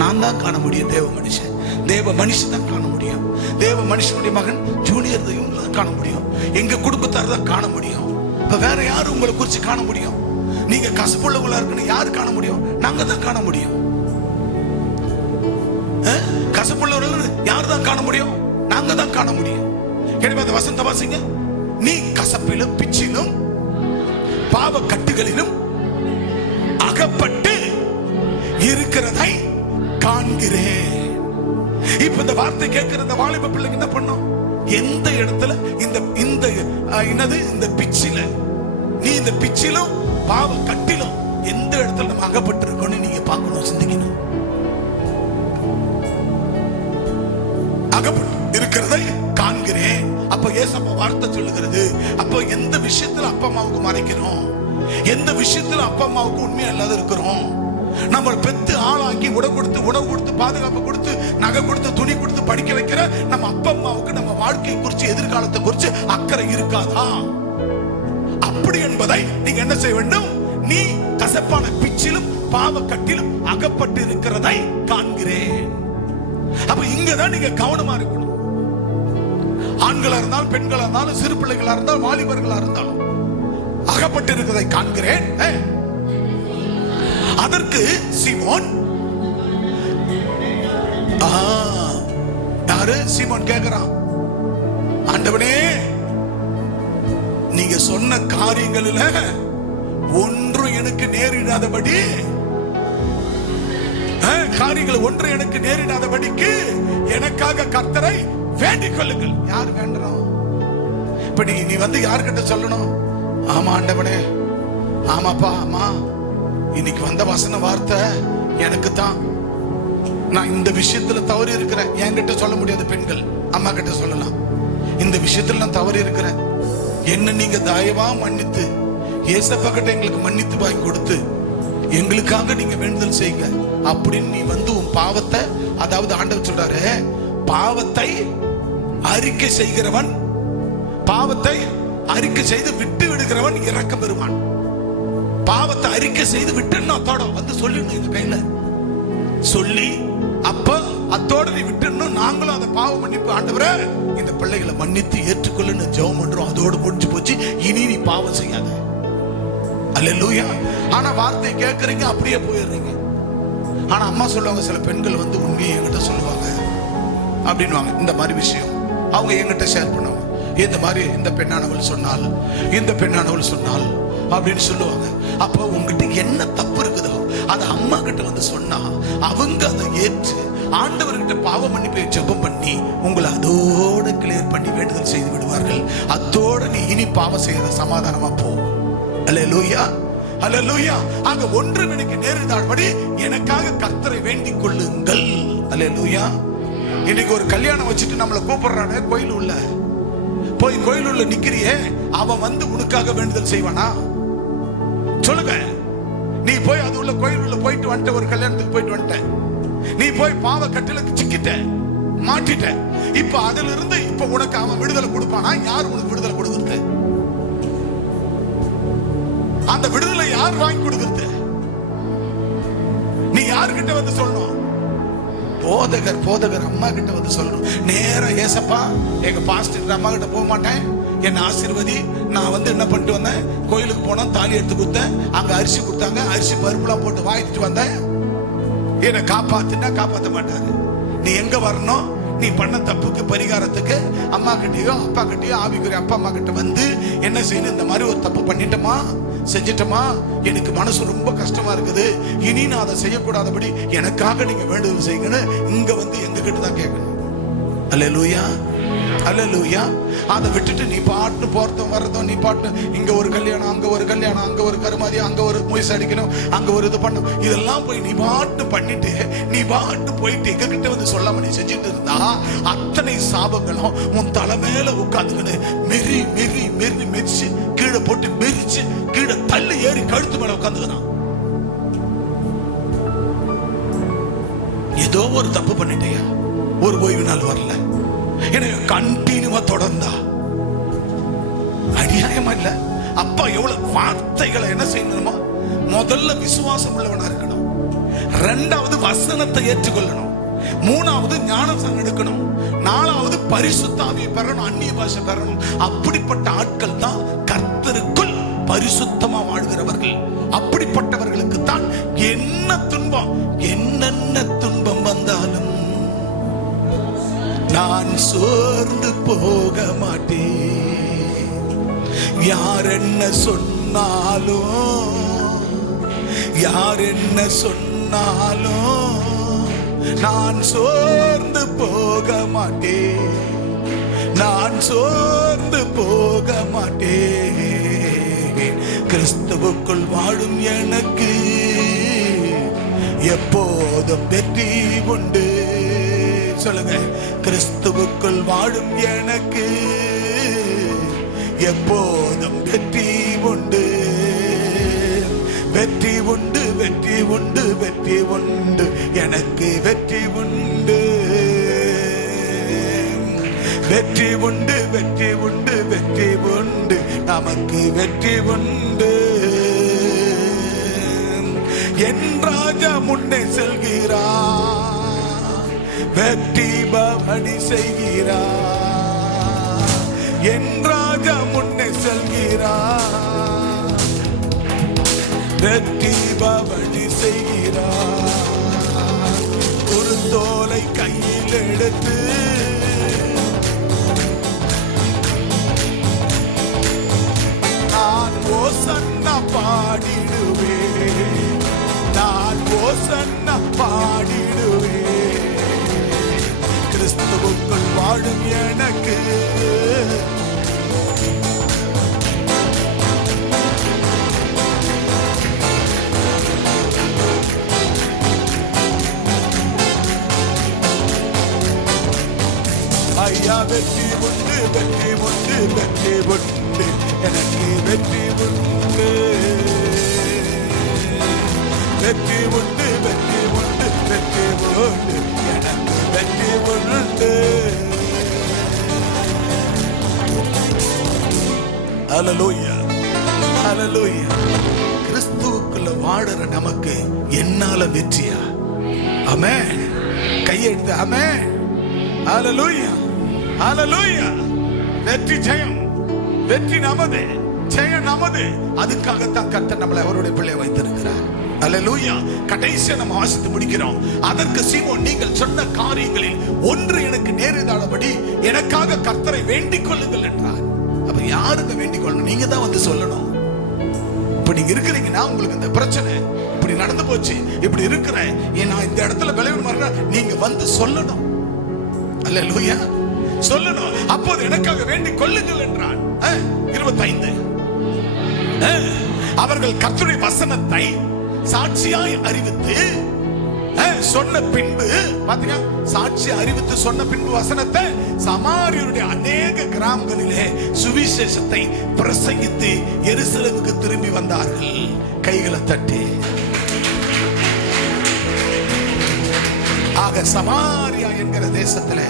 நான் தான் காண முடியும். தேவ மனுஷன், தேவ மனுஷன் தான் காண முடியும். தேவ மனுஷனுடைய மகன் ஜூனியர் தான் காண முடியும். எங்க குடும்பத்தார் தான் காண முடியும். இப்ப வேற யாரும் உங்களை குறிச்சு காண முடியும்? நீங்க கசப்புள்ளவங்களா இருக்குன்னு யாரு காண முடியும்? நாங்க தான் காண முடியும். கசப்புள்ளவர்கள் யார் தான் காண முடியும்? நாங்க தான் காண முடியும். எனவே அந்த வசந்த வாசிங்க, நீ கசப்பிலும் பிச்சிலும் பாவ கட்டுகளிலும் அகப்பட்டு இருக்கிறதை காண்கிறேன். இப்ப இந்த வார்த்தை கேட்கிற இந்த வாலிப பிள்ளைங்க என்ன பண்ணும்? எந்த இடத்துல இந்த பிச்சில, நீ இந்த பிச்சிலும் பாவ கட்டிலும் எந்த இடத்துல நம்ம அகப்பட்டு இருக்கோம்னு நீங்க பார்க்கணும், சிந்திக்கணும். அகப்பட்டு இருக்கிறதை காண்கிறேன். அப்ப ஏசப்பா வார்த்தை சொல்லுகிறது, அப்ப எந்த விஷயத்துல அப்பா அம்மாவுக்கு மறைக்கிறோம், எந்த விஷயத்துல அப்பா அம்மாவுக்கு உண்மையா இல்லாத இருக்கிறோம். நம்ம பெத்து ஆளாக்கி உணவு கொடுத்து பாதுகாப்பு கொடுத்து நகை கொடுத்து துணி கொடுத்து படிக்க வைக்கிற நம்ம அப்பா அம்மாவுக்கு நம்ம வாழ்க்கை குறித்து எதிர்காலத்தை குறித்து அக்கறை இருக்காதா? அப்படி என்பதை நீங்க என்ன செய்ய வேண்டும்? நீ கசப்பான பிச்சிலும் பாவ கட்டிலும் அகப்பட்டு இருக்கிறதை காண்கிறேன். அப்ப இங்கதான் நீங்க கவனமா இருக்கணும். ஆண்களா இருந்தாலும் பெண்களா இருந்தாலும் சிறு பிள்ளைகளா இருந்தாலும் வாலிபர்களா இருந்தாலும் அகப்பட்டு இருக்கிறதை காண்கிறேன். அதற்கு சீமோன், யாரு சீமோன் கேட்கிறான், ஆண்டவனே நீங்க சொன்ன காரியங்களில் ஒன்றும் எனக்கு நேரிடாதபடி, காரியங்கள் ஒன்று எனக்கு நேரிடாதபடிக்கு எனக்காக கர்த்தரை வேண்டிக் கொள்ளுங்கள். யார் வேண்டணும்? இப்ப நீ வந்து யார்கிட்ட சொல்லணும்? ஆமா ஆண்டவனே, ஆமாப்பா, ஆமா, இன்னைக்கு வந்த வசன வார்த்தை எனக்கு தான். நான் இந்த விஷயத்துல தவறு இருக்கிறேன். என்கிட்ட சொல்ல முடியாது, பெண்கள் அம்மா கிட்ட சொல்லலாம். இந்த விஷயத்துல நான் தவறு இருக்கிறேன், என்ன நீங்க தயவா மன்னித்து ஏசப்பா கிட்ட எங்களுக்கு மன்னித்து வாங்கி கொடுத்து எங்களுக்காக நீங்க வேண்டுதல் செய்யுங்க அப்படின்னு நீ வந்து உன் பாவத்தை, அதாவது ஆண்டவர் சொல்றாரு, பாவத்தை அறிக்கை செய்கிறவன், பாவத்தை அறிக்கை செய்து விட்டு விடுகிறவன் இரக்கம் பெறுவான். பாவத்தை அறிக்கை செய்து விட்டுன்னு அத்தோட வந்து சொல்லிடணும், எங்க கையில சொல்லி, அப்ப அத்தோட நீ விட்டுணும். நாங்களும் அந்த பாவ மன்னிப்பு, ஆண்டவரே இந்த பிள்ளைகளை மன்னித்து ஏற்றுக்கொள்ளுன்னு ஜெபம் பண்றோம். அதோடு முடிஞ்சு போச்சு, இனி நீ பாவம் செய்யாத. அல்லேலூயா. ஆனா வார்த்தை கேட்கறீங்க, அப்படியே போயிடுறீங்க. ஆனா அம்மா சொல்லுவாங்க, சில பெண்கள் வந்து உண்மையை என்கிட்ட சொல்லுவாங்க அப்படின்வாங்க. இந்த மாதிரி விஷயம் அவங்க என்கிட்ட ஷேர் பண்ணுவாங்க. இந்த மாதிரி இந்த பெண்ணானவள் சொன்னால், இந்த பெண்ணானவள் சொன்னால் அப்படின்னு சொல்லுவாங்க. அப்ப உங்ககிட்ட என்ன தப்பு இருக்குதோ அதை அம்மா கிட்ட வந்து சொன்னா அவங்க அதை ஏற்று ஆண்டவர்கிட்ட பாவ மன்னிப்பை ஜெபம் பண்ணி உங்களை அதோட கிளியர் பண்ணி வேண்டுதல் செய்து விடுவார்கள். அதோட நீ இனி பாவம் செய்யற சமாதானமா போ. அல்லேலூயா, அல்லேலூயா. அங்க ஒன்று எனக்கு நேரிடாதபடி எனக்காக கர்த்தரை வேண்டிக் கொள்ளுங்கள். அல்லேலூயா. இன்னைக்கு ஒரு கல்யாணம் வச்சுட்டு நம்மளை கூப்பிடுறானே, கோயில் உள்ள போய் கோயில் உள்ள நிக்கிறியே, அவன் வந்து உனக்காக வேண்டுதல் செய்வானா? சொல்லுங்க. நீ போய் அது உள்ள கோயில் உள்ள போயிட்டு வந்துட்ட, ஒரு கல்யாணத்துக்கு போயிட்டு வந்துட்ட, நீ போய் பாவ கட்டிலுக்கு சிக்கிட்ட, மாட்டிட்ட. இப்ப அதுல இருந்து இப்ப உனக்கு அவன் விடுதலை கொடுப்பானா? யார் உனக்கு விடுதலை கொடுக்கிறது? அந்த விடுதலை யார் வாங்கி கொடுக்கிறது? நீ யார்கிட்ட வந்து சொல்லணும்? போதகர் அம்மா கிட்ட வந்து சொல்லணும். நேரா ஏசப்பா, எங்க பாஸ்டர் அம்மா கிட்ட போக மாட்டேன், என்ன ஆசீர்வதி. நான் வந்து என்ன பண்ணிட்டு வந்தேன், கோயிலுக்கு போனேன், தாலி எடுத்து கொடுத்தேன், அங்க அரிசி கொடுத்தாங்க, அரிசி பருப்புலாம் போட்டு வாங்கிட்டு வந்தேன், என்னை காப்பாத்துனா காப்பாற்ற மாட்டாரு. நீ எங்க வரணும்? நீ பண்ண தப்புக்கு பரிகாரத்துக்கு அம்மா கிட்டயோ அப்பா கிட்டயோ ஆவிக்குரிய அப்பா அம்மா கிட்ட வந்து என்ன செய்யணும், இந்த மாதிரி ஒரு தப்பு பண்ணிட்டோமா, செஞ்சிட்டோமா, எனக்கு மனசு ரொம்ப கஷ்டமா இருக்குது, இனி நான் அதை செய்யக்கூடாதபடி எனக்காக நீங்க வேண்டுதல் செய்யுங்கன்னு இங்க வந்து எங்க கிட்ட தான் கேட்கணும். அல்லேலூயா, அல்லேலூயா. அதை விட்டுட்டு நீ பாட்டு போறதும் வர்றதும், நீ பாட்டு இங்க ஒரு கல்யாணம், அங்க ஒரு கல்யாணம், அங்க ஒரு கருமாதி, அங்க ஒரு முயற்சி அடிக்கணும், அங்க ஒரு இது பண்ணும், இதெல்லாம் போய் நீ பாட்டு பண்ணிட்டு நீ பாட்டு போயிட்டு எங்க கிட்ட வந்து சொல்லாம நீ செஞ்சுட்டு இருந்தா அத்தனை சாபங்களும் உன் தலை மேல உட்காந்துக்கிட்டு மெரி மெரி மெரி மெரிச்சு கீழே போட்டு மெரிச்சு கீழே தள்ளி ஏறி கழுத்து மேல உட்காந்துக்கிறான். ஏதோ ஒரு தப்பு பண்ணிட்டேயா, ஒரு ஓய்வு நாள் வரல, எனக்கு கண்டினியூவா தொடர்ந்தா அநியாயமா இல்ல? அப்பா எவ்வளவு வார்த்தைகளை என்ன செய்யணுமா? முதல்ல விசுவாசம் உள்ளவனா இருக்கணும், இரண்டாவது வசனத்தை ஏற்றுக்கொள்ளணும், மூணாவது ஞானஸ்நானம் எடுக்கணும், நாலாவது பரிசுத்த ஆவியை பெறணும், அந்நிய பாஷை பெறணும். அப்படிப்பட்ட ஆட்கள் தான் கர்த்தருக்குள் பரிசுத்தமா வாழ்கிறவர்கள். அப்படிப்பட்டவர்களுக்கு தான் என்ன துன்பம், என்னென்ன துன்பம் வந்தாலும் நான் சோர்ந்து போக மாட்டேன். யார் என்ன சொன்ன சொன்னாலும், யார் என்ன சொன்னாலும் நான் சோர்ந்து போக மாட்டேன், நான் சோர்ந்து போக மாட்டேன். கிறிஸ்துவுக்குள் வாழும் எனக்கு எப்போதும் வெற்றி உண்டு. சொல்லுங்க, கிறிஸ்துவுக்குள் வாழும் எனக்கு எப்போதும் வெற்றி உண்டு, வெற்றி உண்டு, வெற்றி உண்டு, வெற்றி உண்டு, எனக்கு வெற்றி உண்டு, வெற்றி உண்டு, வெற்றி உண்டு, வெற்றி உண்டு, நமக்கு வெற்றி உண்டு. என் ராஜா முன்னே செல்கிறார், வெற்றி பவனி செய்கிறார். என் ராஜா முன்னே செல்கிறார், வெற்றி பவனி செய்கிறார். ஒரு தோலை கையில் எடுத்து நான் ஓசன்னா பாடிடுவேன், நான் ஓசன்னா பாடிடுவேன். கிறிஸ்துவுக்குள் வாழும் எனக்கு ஐயா வெற்றி உண்டு, வெற்றி உண்டு, வெற்றி உண்டு, எனக்கு வெற்றி உண்டு, வெற்றி உண்டு, வெற்றி உண்டு, வெற்றி உண்டு, எனக்கு வெற்றி உண்டு. ஹல்லேலூயா, ஹல்லேலூயா. கிறிஸ்துவுக்குள்ள வாழுற நமக்கு என்னால வெற்றியா? ஆமென். கையெடுத்து ஆமென். ஹல்லேலூயா, ஹல்லேலூயா. வெற்றி ஜெயம், வெற்றி நமது, ஜெயம் நமது. அதுக்காகத்தான் கர்த்தர் நம்மளை அவருடைய பிள்ளை வைத்திருக்கிறார். ஹல்லேலூயா. கடைசியா நம்ம வாசித்து முடிக்கிறோம். அதற்கு சீமோன், நீங்கள் சொன்ன காரியங்களில் ஒன்று எனக்கு நேரிடாதபடி எனக்காக கர்த்தரை வேண்டிக் கொள்ளுங்கள் என்றார். அப்ப யாருங்க வேண்டிக் கொள்ளணும்? நீங்க தான் வந்து சொல்லணும். இப்ப நீங்க இருக்கிறீங்கன்னா, உங்களுக்கு இந்த பிரச்சனை இப்படி நடந்து போச்சு, இப்படி இருக்கிறேன், நான் இந்த இடத்துல விளைவு, நீங்க வந்து சொல்லணும். அல்லேலூயா, சொல்லணும். அப்போது எனக்காக வேண்டிக் கொள்ளுங்கள் என்றான். 25. அவர்கள் கர்த்தருடைய வசனத்தை சாட்சியாய் அறிவித்து சொன்ன பின்பு, பாத்தீங்க, சாட்சி அறிவித்து சொன்ன பின்பு வசனத்தை சமாரியருடைய அநேக கிராமங்களிலே சுவிசேஷத்தை பிரசங்கித்து எருசலேமுக்கு திரும்பி வந்தார்கள். கைகளை தட்டி. ஆக சமாரியா என்கிற தேசத்துல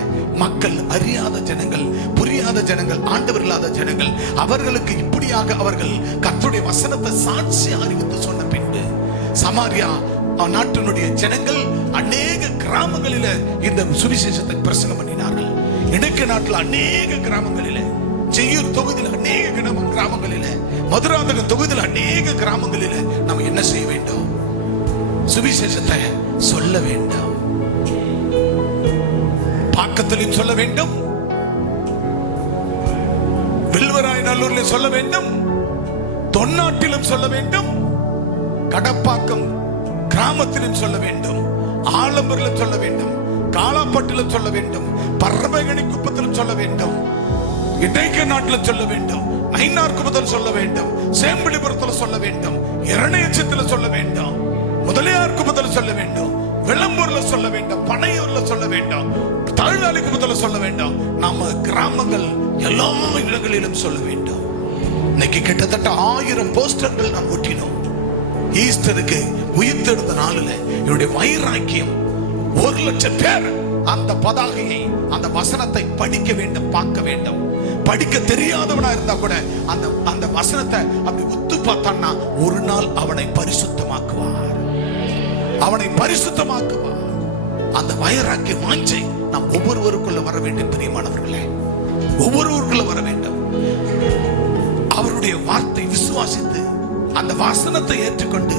மக்கள், அறியாத ஜனங்கள், புரியாத ஜனங்கள், ஆண்டவர் இல்லாத ஜனங்கள், அவர்களுக்கு இப்படியாக அவர்கள் கர்த்தருடைய வசனத்தை சாட்சி அறிவித்து சொன்ன பின்பு சமாரியா நாட்டினுடைய ஜனங்கள் அநேக கிராமங்களில இந்த சுவிசேஷத்தை பிரசங்கம் பண்ணினார்கள். இடுக்கு நாட்டில் அநேக கிராமங்களில, செய்யூர் தொகுதியில் அநேக கிராமங்களில, மதுராந்தகம் தொகுதியில் அநேக கிராமங்களில நம்ம என்ன செய்ய வேண்டும்? சுவிசேஷத்தை சொல்ல வேண்டும். பாக்கத்திலும் சொல்ல வேண்டும், வில்வராய் நல்லூர்ல சொல்ல வேண்டும், தொன்னாட்டிலும் சொல்ல வேண்டும், கடப்பாக்கம் கிராமத்திலும் சொல்ல வேண்டும், ஆலம்பூரிலும் சொல்ல வேண்டும், காலாப்பட்டிலும் சொல்ல வேண்டும், பரமகணி குப்பத்திலும் சொல்ல வேண்டும், இடைக்க நாட்டிலும் சொல்ல வேண்டும், ஐநார் குப்பத்தில் சொல்ல வேண்டும், சேம்பிடிபுரத்தில் சொல்ல வேண்டும், இரணையச்சத்தில் சொல்ல வேண்டும், முதலியார் குப்பத்தில் சொல்ல வேண்டும், விளம்பூர்ல சொல்ல வேண்டும், பனையூர்ல சொல்ல வேண்டும், தாழ்வாளி குப்பத்தில் சொல்ல வேண்டும். நம்ம கிராமங்கள் எல்லா இடங்களிலும் சொல்ல வேண்டும். இன்னைக்கு கிட்டத்தட்ட 1000 போஸ்டர்கள் நாம் ஒட்டினோம். ஈஸ்டருக்கு உயிர்த்தெழுந்த நாளில் என்னுடைய வைராக்கியம் 1,00,000 பேர் அந்த பதாகையை, அந்த வசனத்தை படிக்க வேண்டும், பார்க்க வேண்டும். படிக்க தெரியாதவனா இருந்தா கூட அந்த வசனத்தை அப்படி உத்து பார்த்தான்னா ஒரு நாள் அவனை பரிசுத்தமாக்குவார், அவனை பரிசுத்தமாக்குவார். அந்த வைராக்கிய வாஞ்சை நாம் ஒவ்வொருவருக்குள்ள வர வேண்டும். பிரியமானவர்களே, ஒவ்வொருவருக்குள்ள வர வேண்டும். அவருடைய வார்த்தை விசுவாசித்து அந்த வசனத்தை ஏற்றுக்கொண்டு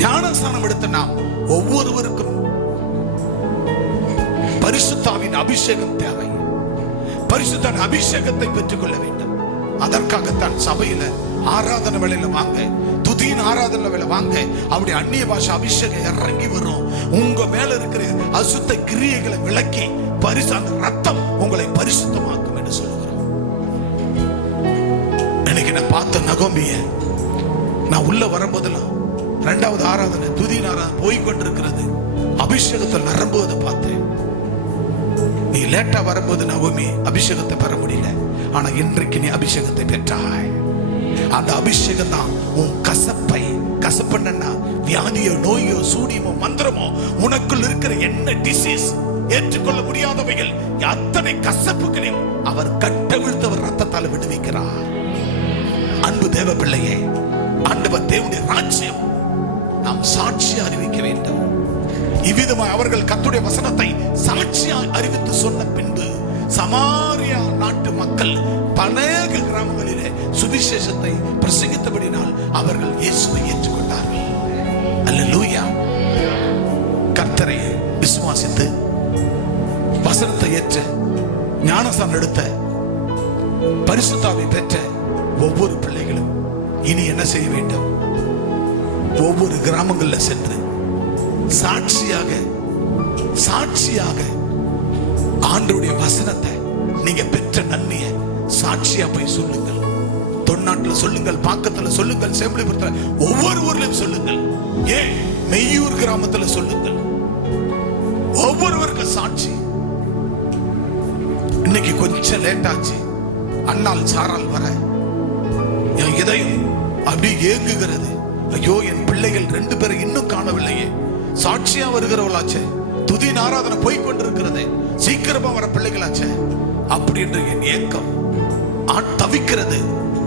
ஞானஸ்நானம் எடுத்த நாம் ஒவ்வொருவருக்கும் பரிசுத்தாவின் அபிஷேகம் தேவை. பரிசுத்த அபிஷேகத்தை பெற்றுக்கொள்ள வேண்டும். அதற்காகத்தான் சபையில ஆராதனை வேளையில வாங்க, துதியின் ஆராதனை வேளை வாங்க. அப்படி அந்நிய பாஷை அபிஷேகம் இறங்கி வரும். உங்க மேல இருக்கிற அசுத்த கிரியைகளை விலக்கி அந்த ரத்தம் உங்களை பரிசுத்தமாக்கும் என்று சொல்லுகிறோம். இன்னைக்கு நான் பார்த்த நகோமிய, நான் உள்ள வரும்போதெல்லாம் இரண்டாவது ஆராதனை துதியின் ஆராதனை போய்கொண்டிருக்கிறது, அபிஷேகத்தில் நிரம்புவதை பார்த்தேன். நீ லேட்டா வரும்போது நகோமி அபிஷேகத்தை பெற முடியல, ஆனா இன்றைக்கு நீ அபிஷேகத்தை பெற்றாய். அந்த அபிஷேகம் தான் உன் கசப்பை, கசப்புன்னா வியாதியோ நோயோ சூடியமோ மந்திரமோ உனக்குள் இருக்கிற என்ன டிசீஸ் ஏற்றுக்கொள்ள முடியாதவைகள் அத்தனை கசப்புகளையும் அவர் கட்டவிழ்த்தவர் ரத்தத்தால் விடுவிக்கிறார். அன்பு தேவ பிள்ளையே, ஆண்டவர் தேவனுடைய ராஜ்யம் நாம் சாட்சியா அறிவிக்க வேண்டும். இவ்விதமாய் அவர்கள் கர்த்தருடைய வசனத்தை சாட்சியா அறிவித்து சொன்ன பின்பு சமாரியா நாட்டு மக்கள் அநேக கிராமங்களிலே சுவிசேஷத்தை பிரசங்கித்தபடினால் அவர்கள் இயேசுவை ஏற்றுக்கொண்டார்கள். அல்லேலூயா. கர்த்தரை விசுவாசித்து வசனத்தை ஏற்ற ஞானஸ்நானம் எடுத்த பரிசுத்தாவை பெற்ற ஒவ்வொரு பிள்ளைகளும் இனி என்ன செய்ய வேண்டும்? ஒவ்வொரு கிராமங்களில் சென்று சாட்சியாக ஆண்டவருடைய வசனத்தை நீங்க பெற்ற நன்மையை சாட்சியா போய் சொல்லுங்கள். தொன்னாட்டில் சொல்லுங்கள், பாக்கத்துல சொல்லுங்கள், செம்பிலிபுரத்தில் ஒவ்வொரு ஊர்லயும் சொல்லுங்கள், ஏன் மெய்யூர் கிராமத்தில் சொல்லுங்கள். ஒவ்வொருவருக்கும் சாட்சி. இன்னைக்கு கொஞ்சம் லேட் ஆச்சு, அண்ணால் சாரால் வர என் இதயம் அப்படி ஏங்குகிறது. ஐயோ, என் பிள்ளைகள் 2 பேரை இன்னும் காணவில்லையே. சாட்சியா வருகிறவளாச்சே, துதியின் ஆராதனை போய்கொண்டிருக்கிறது, சீக்கிரமா வர பிள்ளைகளாச்சே அப்படி என்று என் ஏக்கம் தவிக்கிறது.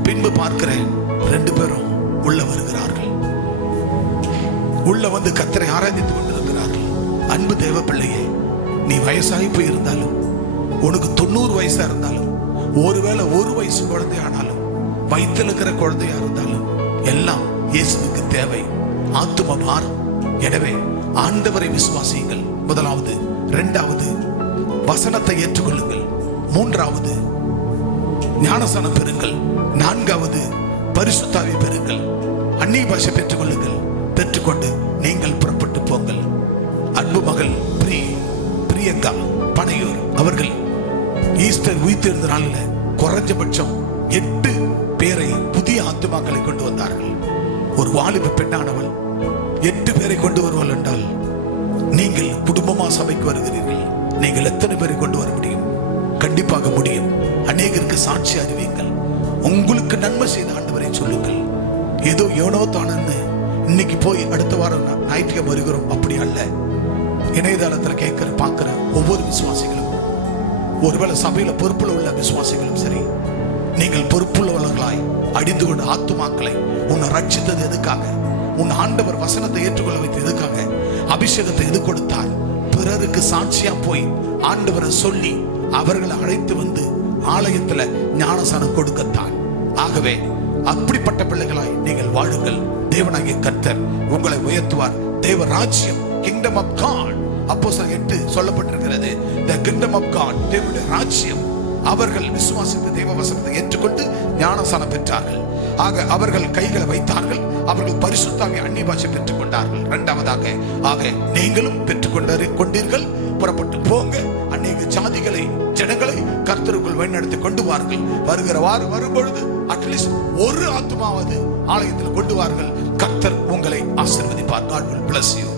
பின்பு பார்க்கிறேன் 2 பேரும் உள்ள வருகிறார்கள், உள்ள வந்து கர்த்தரை ஆராதித்துக் கொண்டிருக்கிறார்கள். அன்பு தேவ பிள்ளையே, நீ வயசாகி போயிருந்தாலும், உனக்கு 90 வயசா இருந்தாலும், ஒருவேளை 1 வயசு குழந்தையானாலும், வயிற்றில் இருக்கிற குழந்தையா இருந்தாலும், எல்லாம் இயேசுவுக்கு தேவை. ஆத்தும பாரம். எனவே ஆண்டவரை விசுவாசியுங்கள். முதலாவது. 2வது வசனத்தை ஏற்றுக்கொள்ளுங்கள். 3வது ஞானஸ்நானம் பெறுங்கள். 4வது பரிசுத்தாவை பெறுங்கள். அந்நிய பாஷை பெற்றுக்கொள்ளுங்கள். பெற்றுக்கொண்டு நீங்கள் புறப்பட்டு போங்கள். அன்பு மகள் பிரியங்கா பனையூர் அவர்கள் ஈஸ்டர் உயிர்த்தெழுந்த நாளில் குறைஞ்சபட்சம் 8 பேரை புதிய ஆத்துமாக்களை கொண்டு வந்தார்கள். ஒரு வாலிப பெண்ணானவள் 8 பேரை கொண்டு வருவாள் என்றால், நீங்கள் குடும்பமா சபைக்கு வருகிறீர்கள், நீங்கள் எத்தனை பேரை கொண்டு வர முடியும்? கண்டிப்பாக முடியும். அநேகருக்கு சாட்சி அறிவியுங்கள். உங்களுக்கு நன்மை செய்த ஆண்டவரை சொல்லுங்கள். ஏதோ ஏனோ தானன்னு இன்னைக்கு போய் அடுத்த வாரம் ஞாயிற்றுக்கிழமை வருகிறோம் அப்படி அல்ல. இணையதளத்தில் கேட்கிற பார்க்கிற ஒவ்வொரு விசுவாசிகளும், ஒருவேளை சபையில பொறுப்புல உள்ள விசுவாசிகளும் சரி, நீங்கள் பொறுப்புள்ளவர்களாய் அடிந்து கொண்ட ஆத்துமாக்களை உன்னை ரட்சித்தது எதுக்காக? உன் ஆண்டவர் வசனத்தை ஏற்றுக்கொள்ள வைத்து எதுக்காக? அபிஷேகத்தை எது கொடுத்தார்? பிறருக்கு சாட்சியா போய் ஆண்டவரை சொல்லி அவர்களை அழைத்து வந்து ஆலயத்துல ஞானஸ்நானம் கொடுக்கத்தான். ஆகவே அப்படிப்பட்ட பிள்ளைகளாய் நீங்கள் வாழுங்கள். தேவனாகிய கர்த்தர் உங்களை உயர்த்துவார். தேவ ராஜ்யம், கிங்டம் ஆஃப் காட், அப்போஸ்தலர் 8 சொல்லப்பட்டிருக்கிறது. the kingdom of God, தேவனுடைய ராஜ்யம். அவர்கள் விசுவாசித்து தேவ வசனத்தை ஏற்றுக்கொண்டு ஞானஸ்நானம் பெற்றார்கள். ஆக அவர்கள் கைகளை வைத்தார்கள். அவர்கள் பரிசுத்தாவியை அந்நிய பாஷை பெற்றுக் கொண்டார்கள். 2வது நீங்களும் பெற்றுக்கொண்டீர்கள். புறப்பட்டு போங்க. அநேக ஜாதிகளை, ஜனங்களை கர்த்தருக்குள் வழிநடத்தி கொண்டு வாருங்கள். வருகிற வாரம் வரும்பொழுது அட்லீஸ்ட் ஒரு ஆத்துமாவது ஆலயத்தில் கொண்டு வாருங்கள். கர்த்தர் உங்களை ஆசீர்வதிப்பார். God will bless you.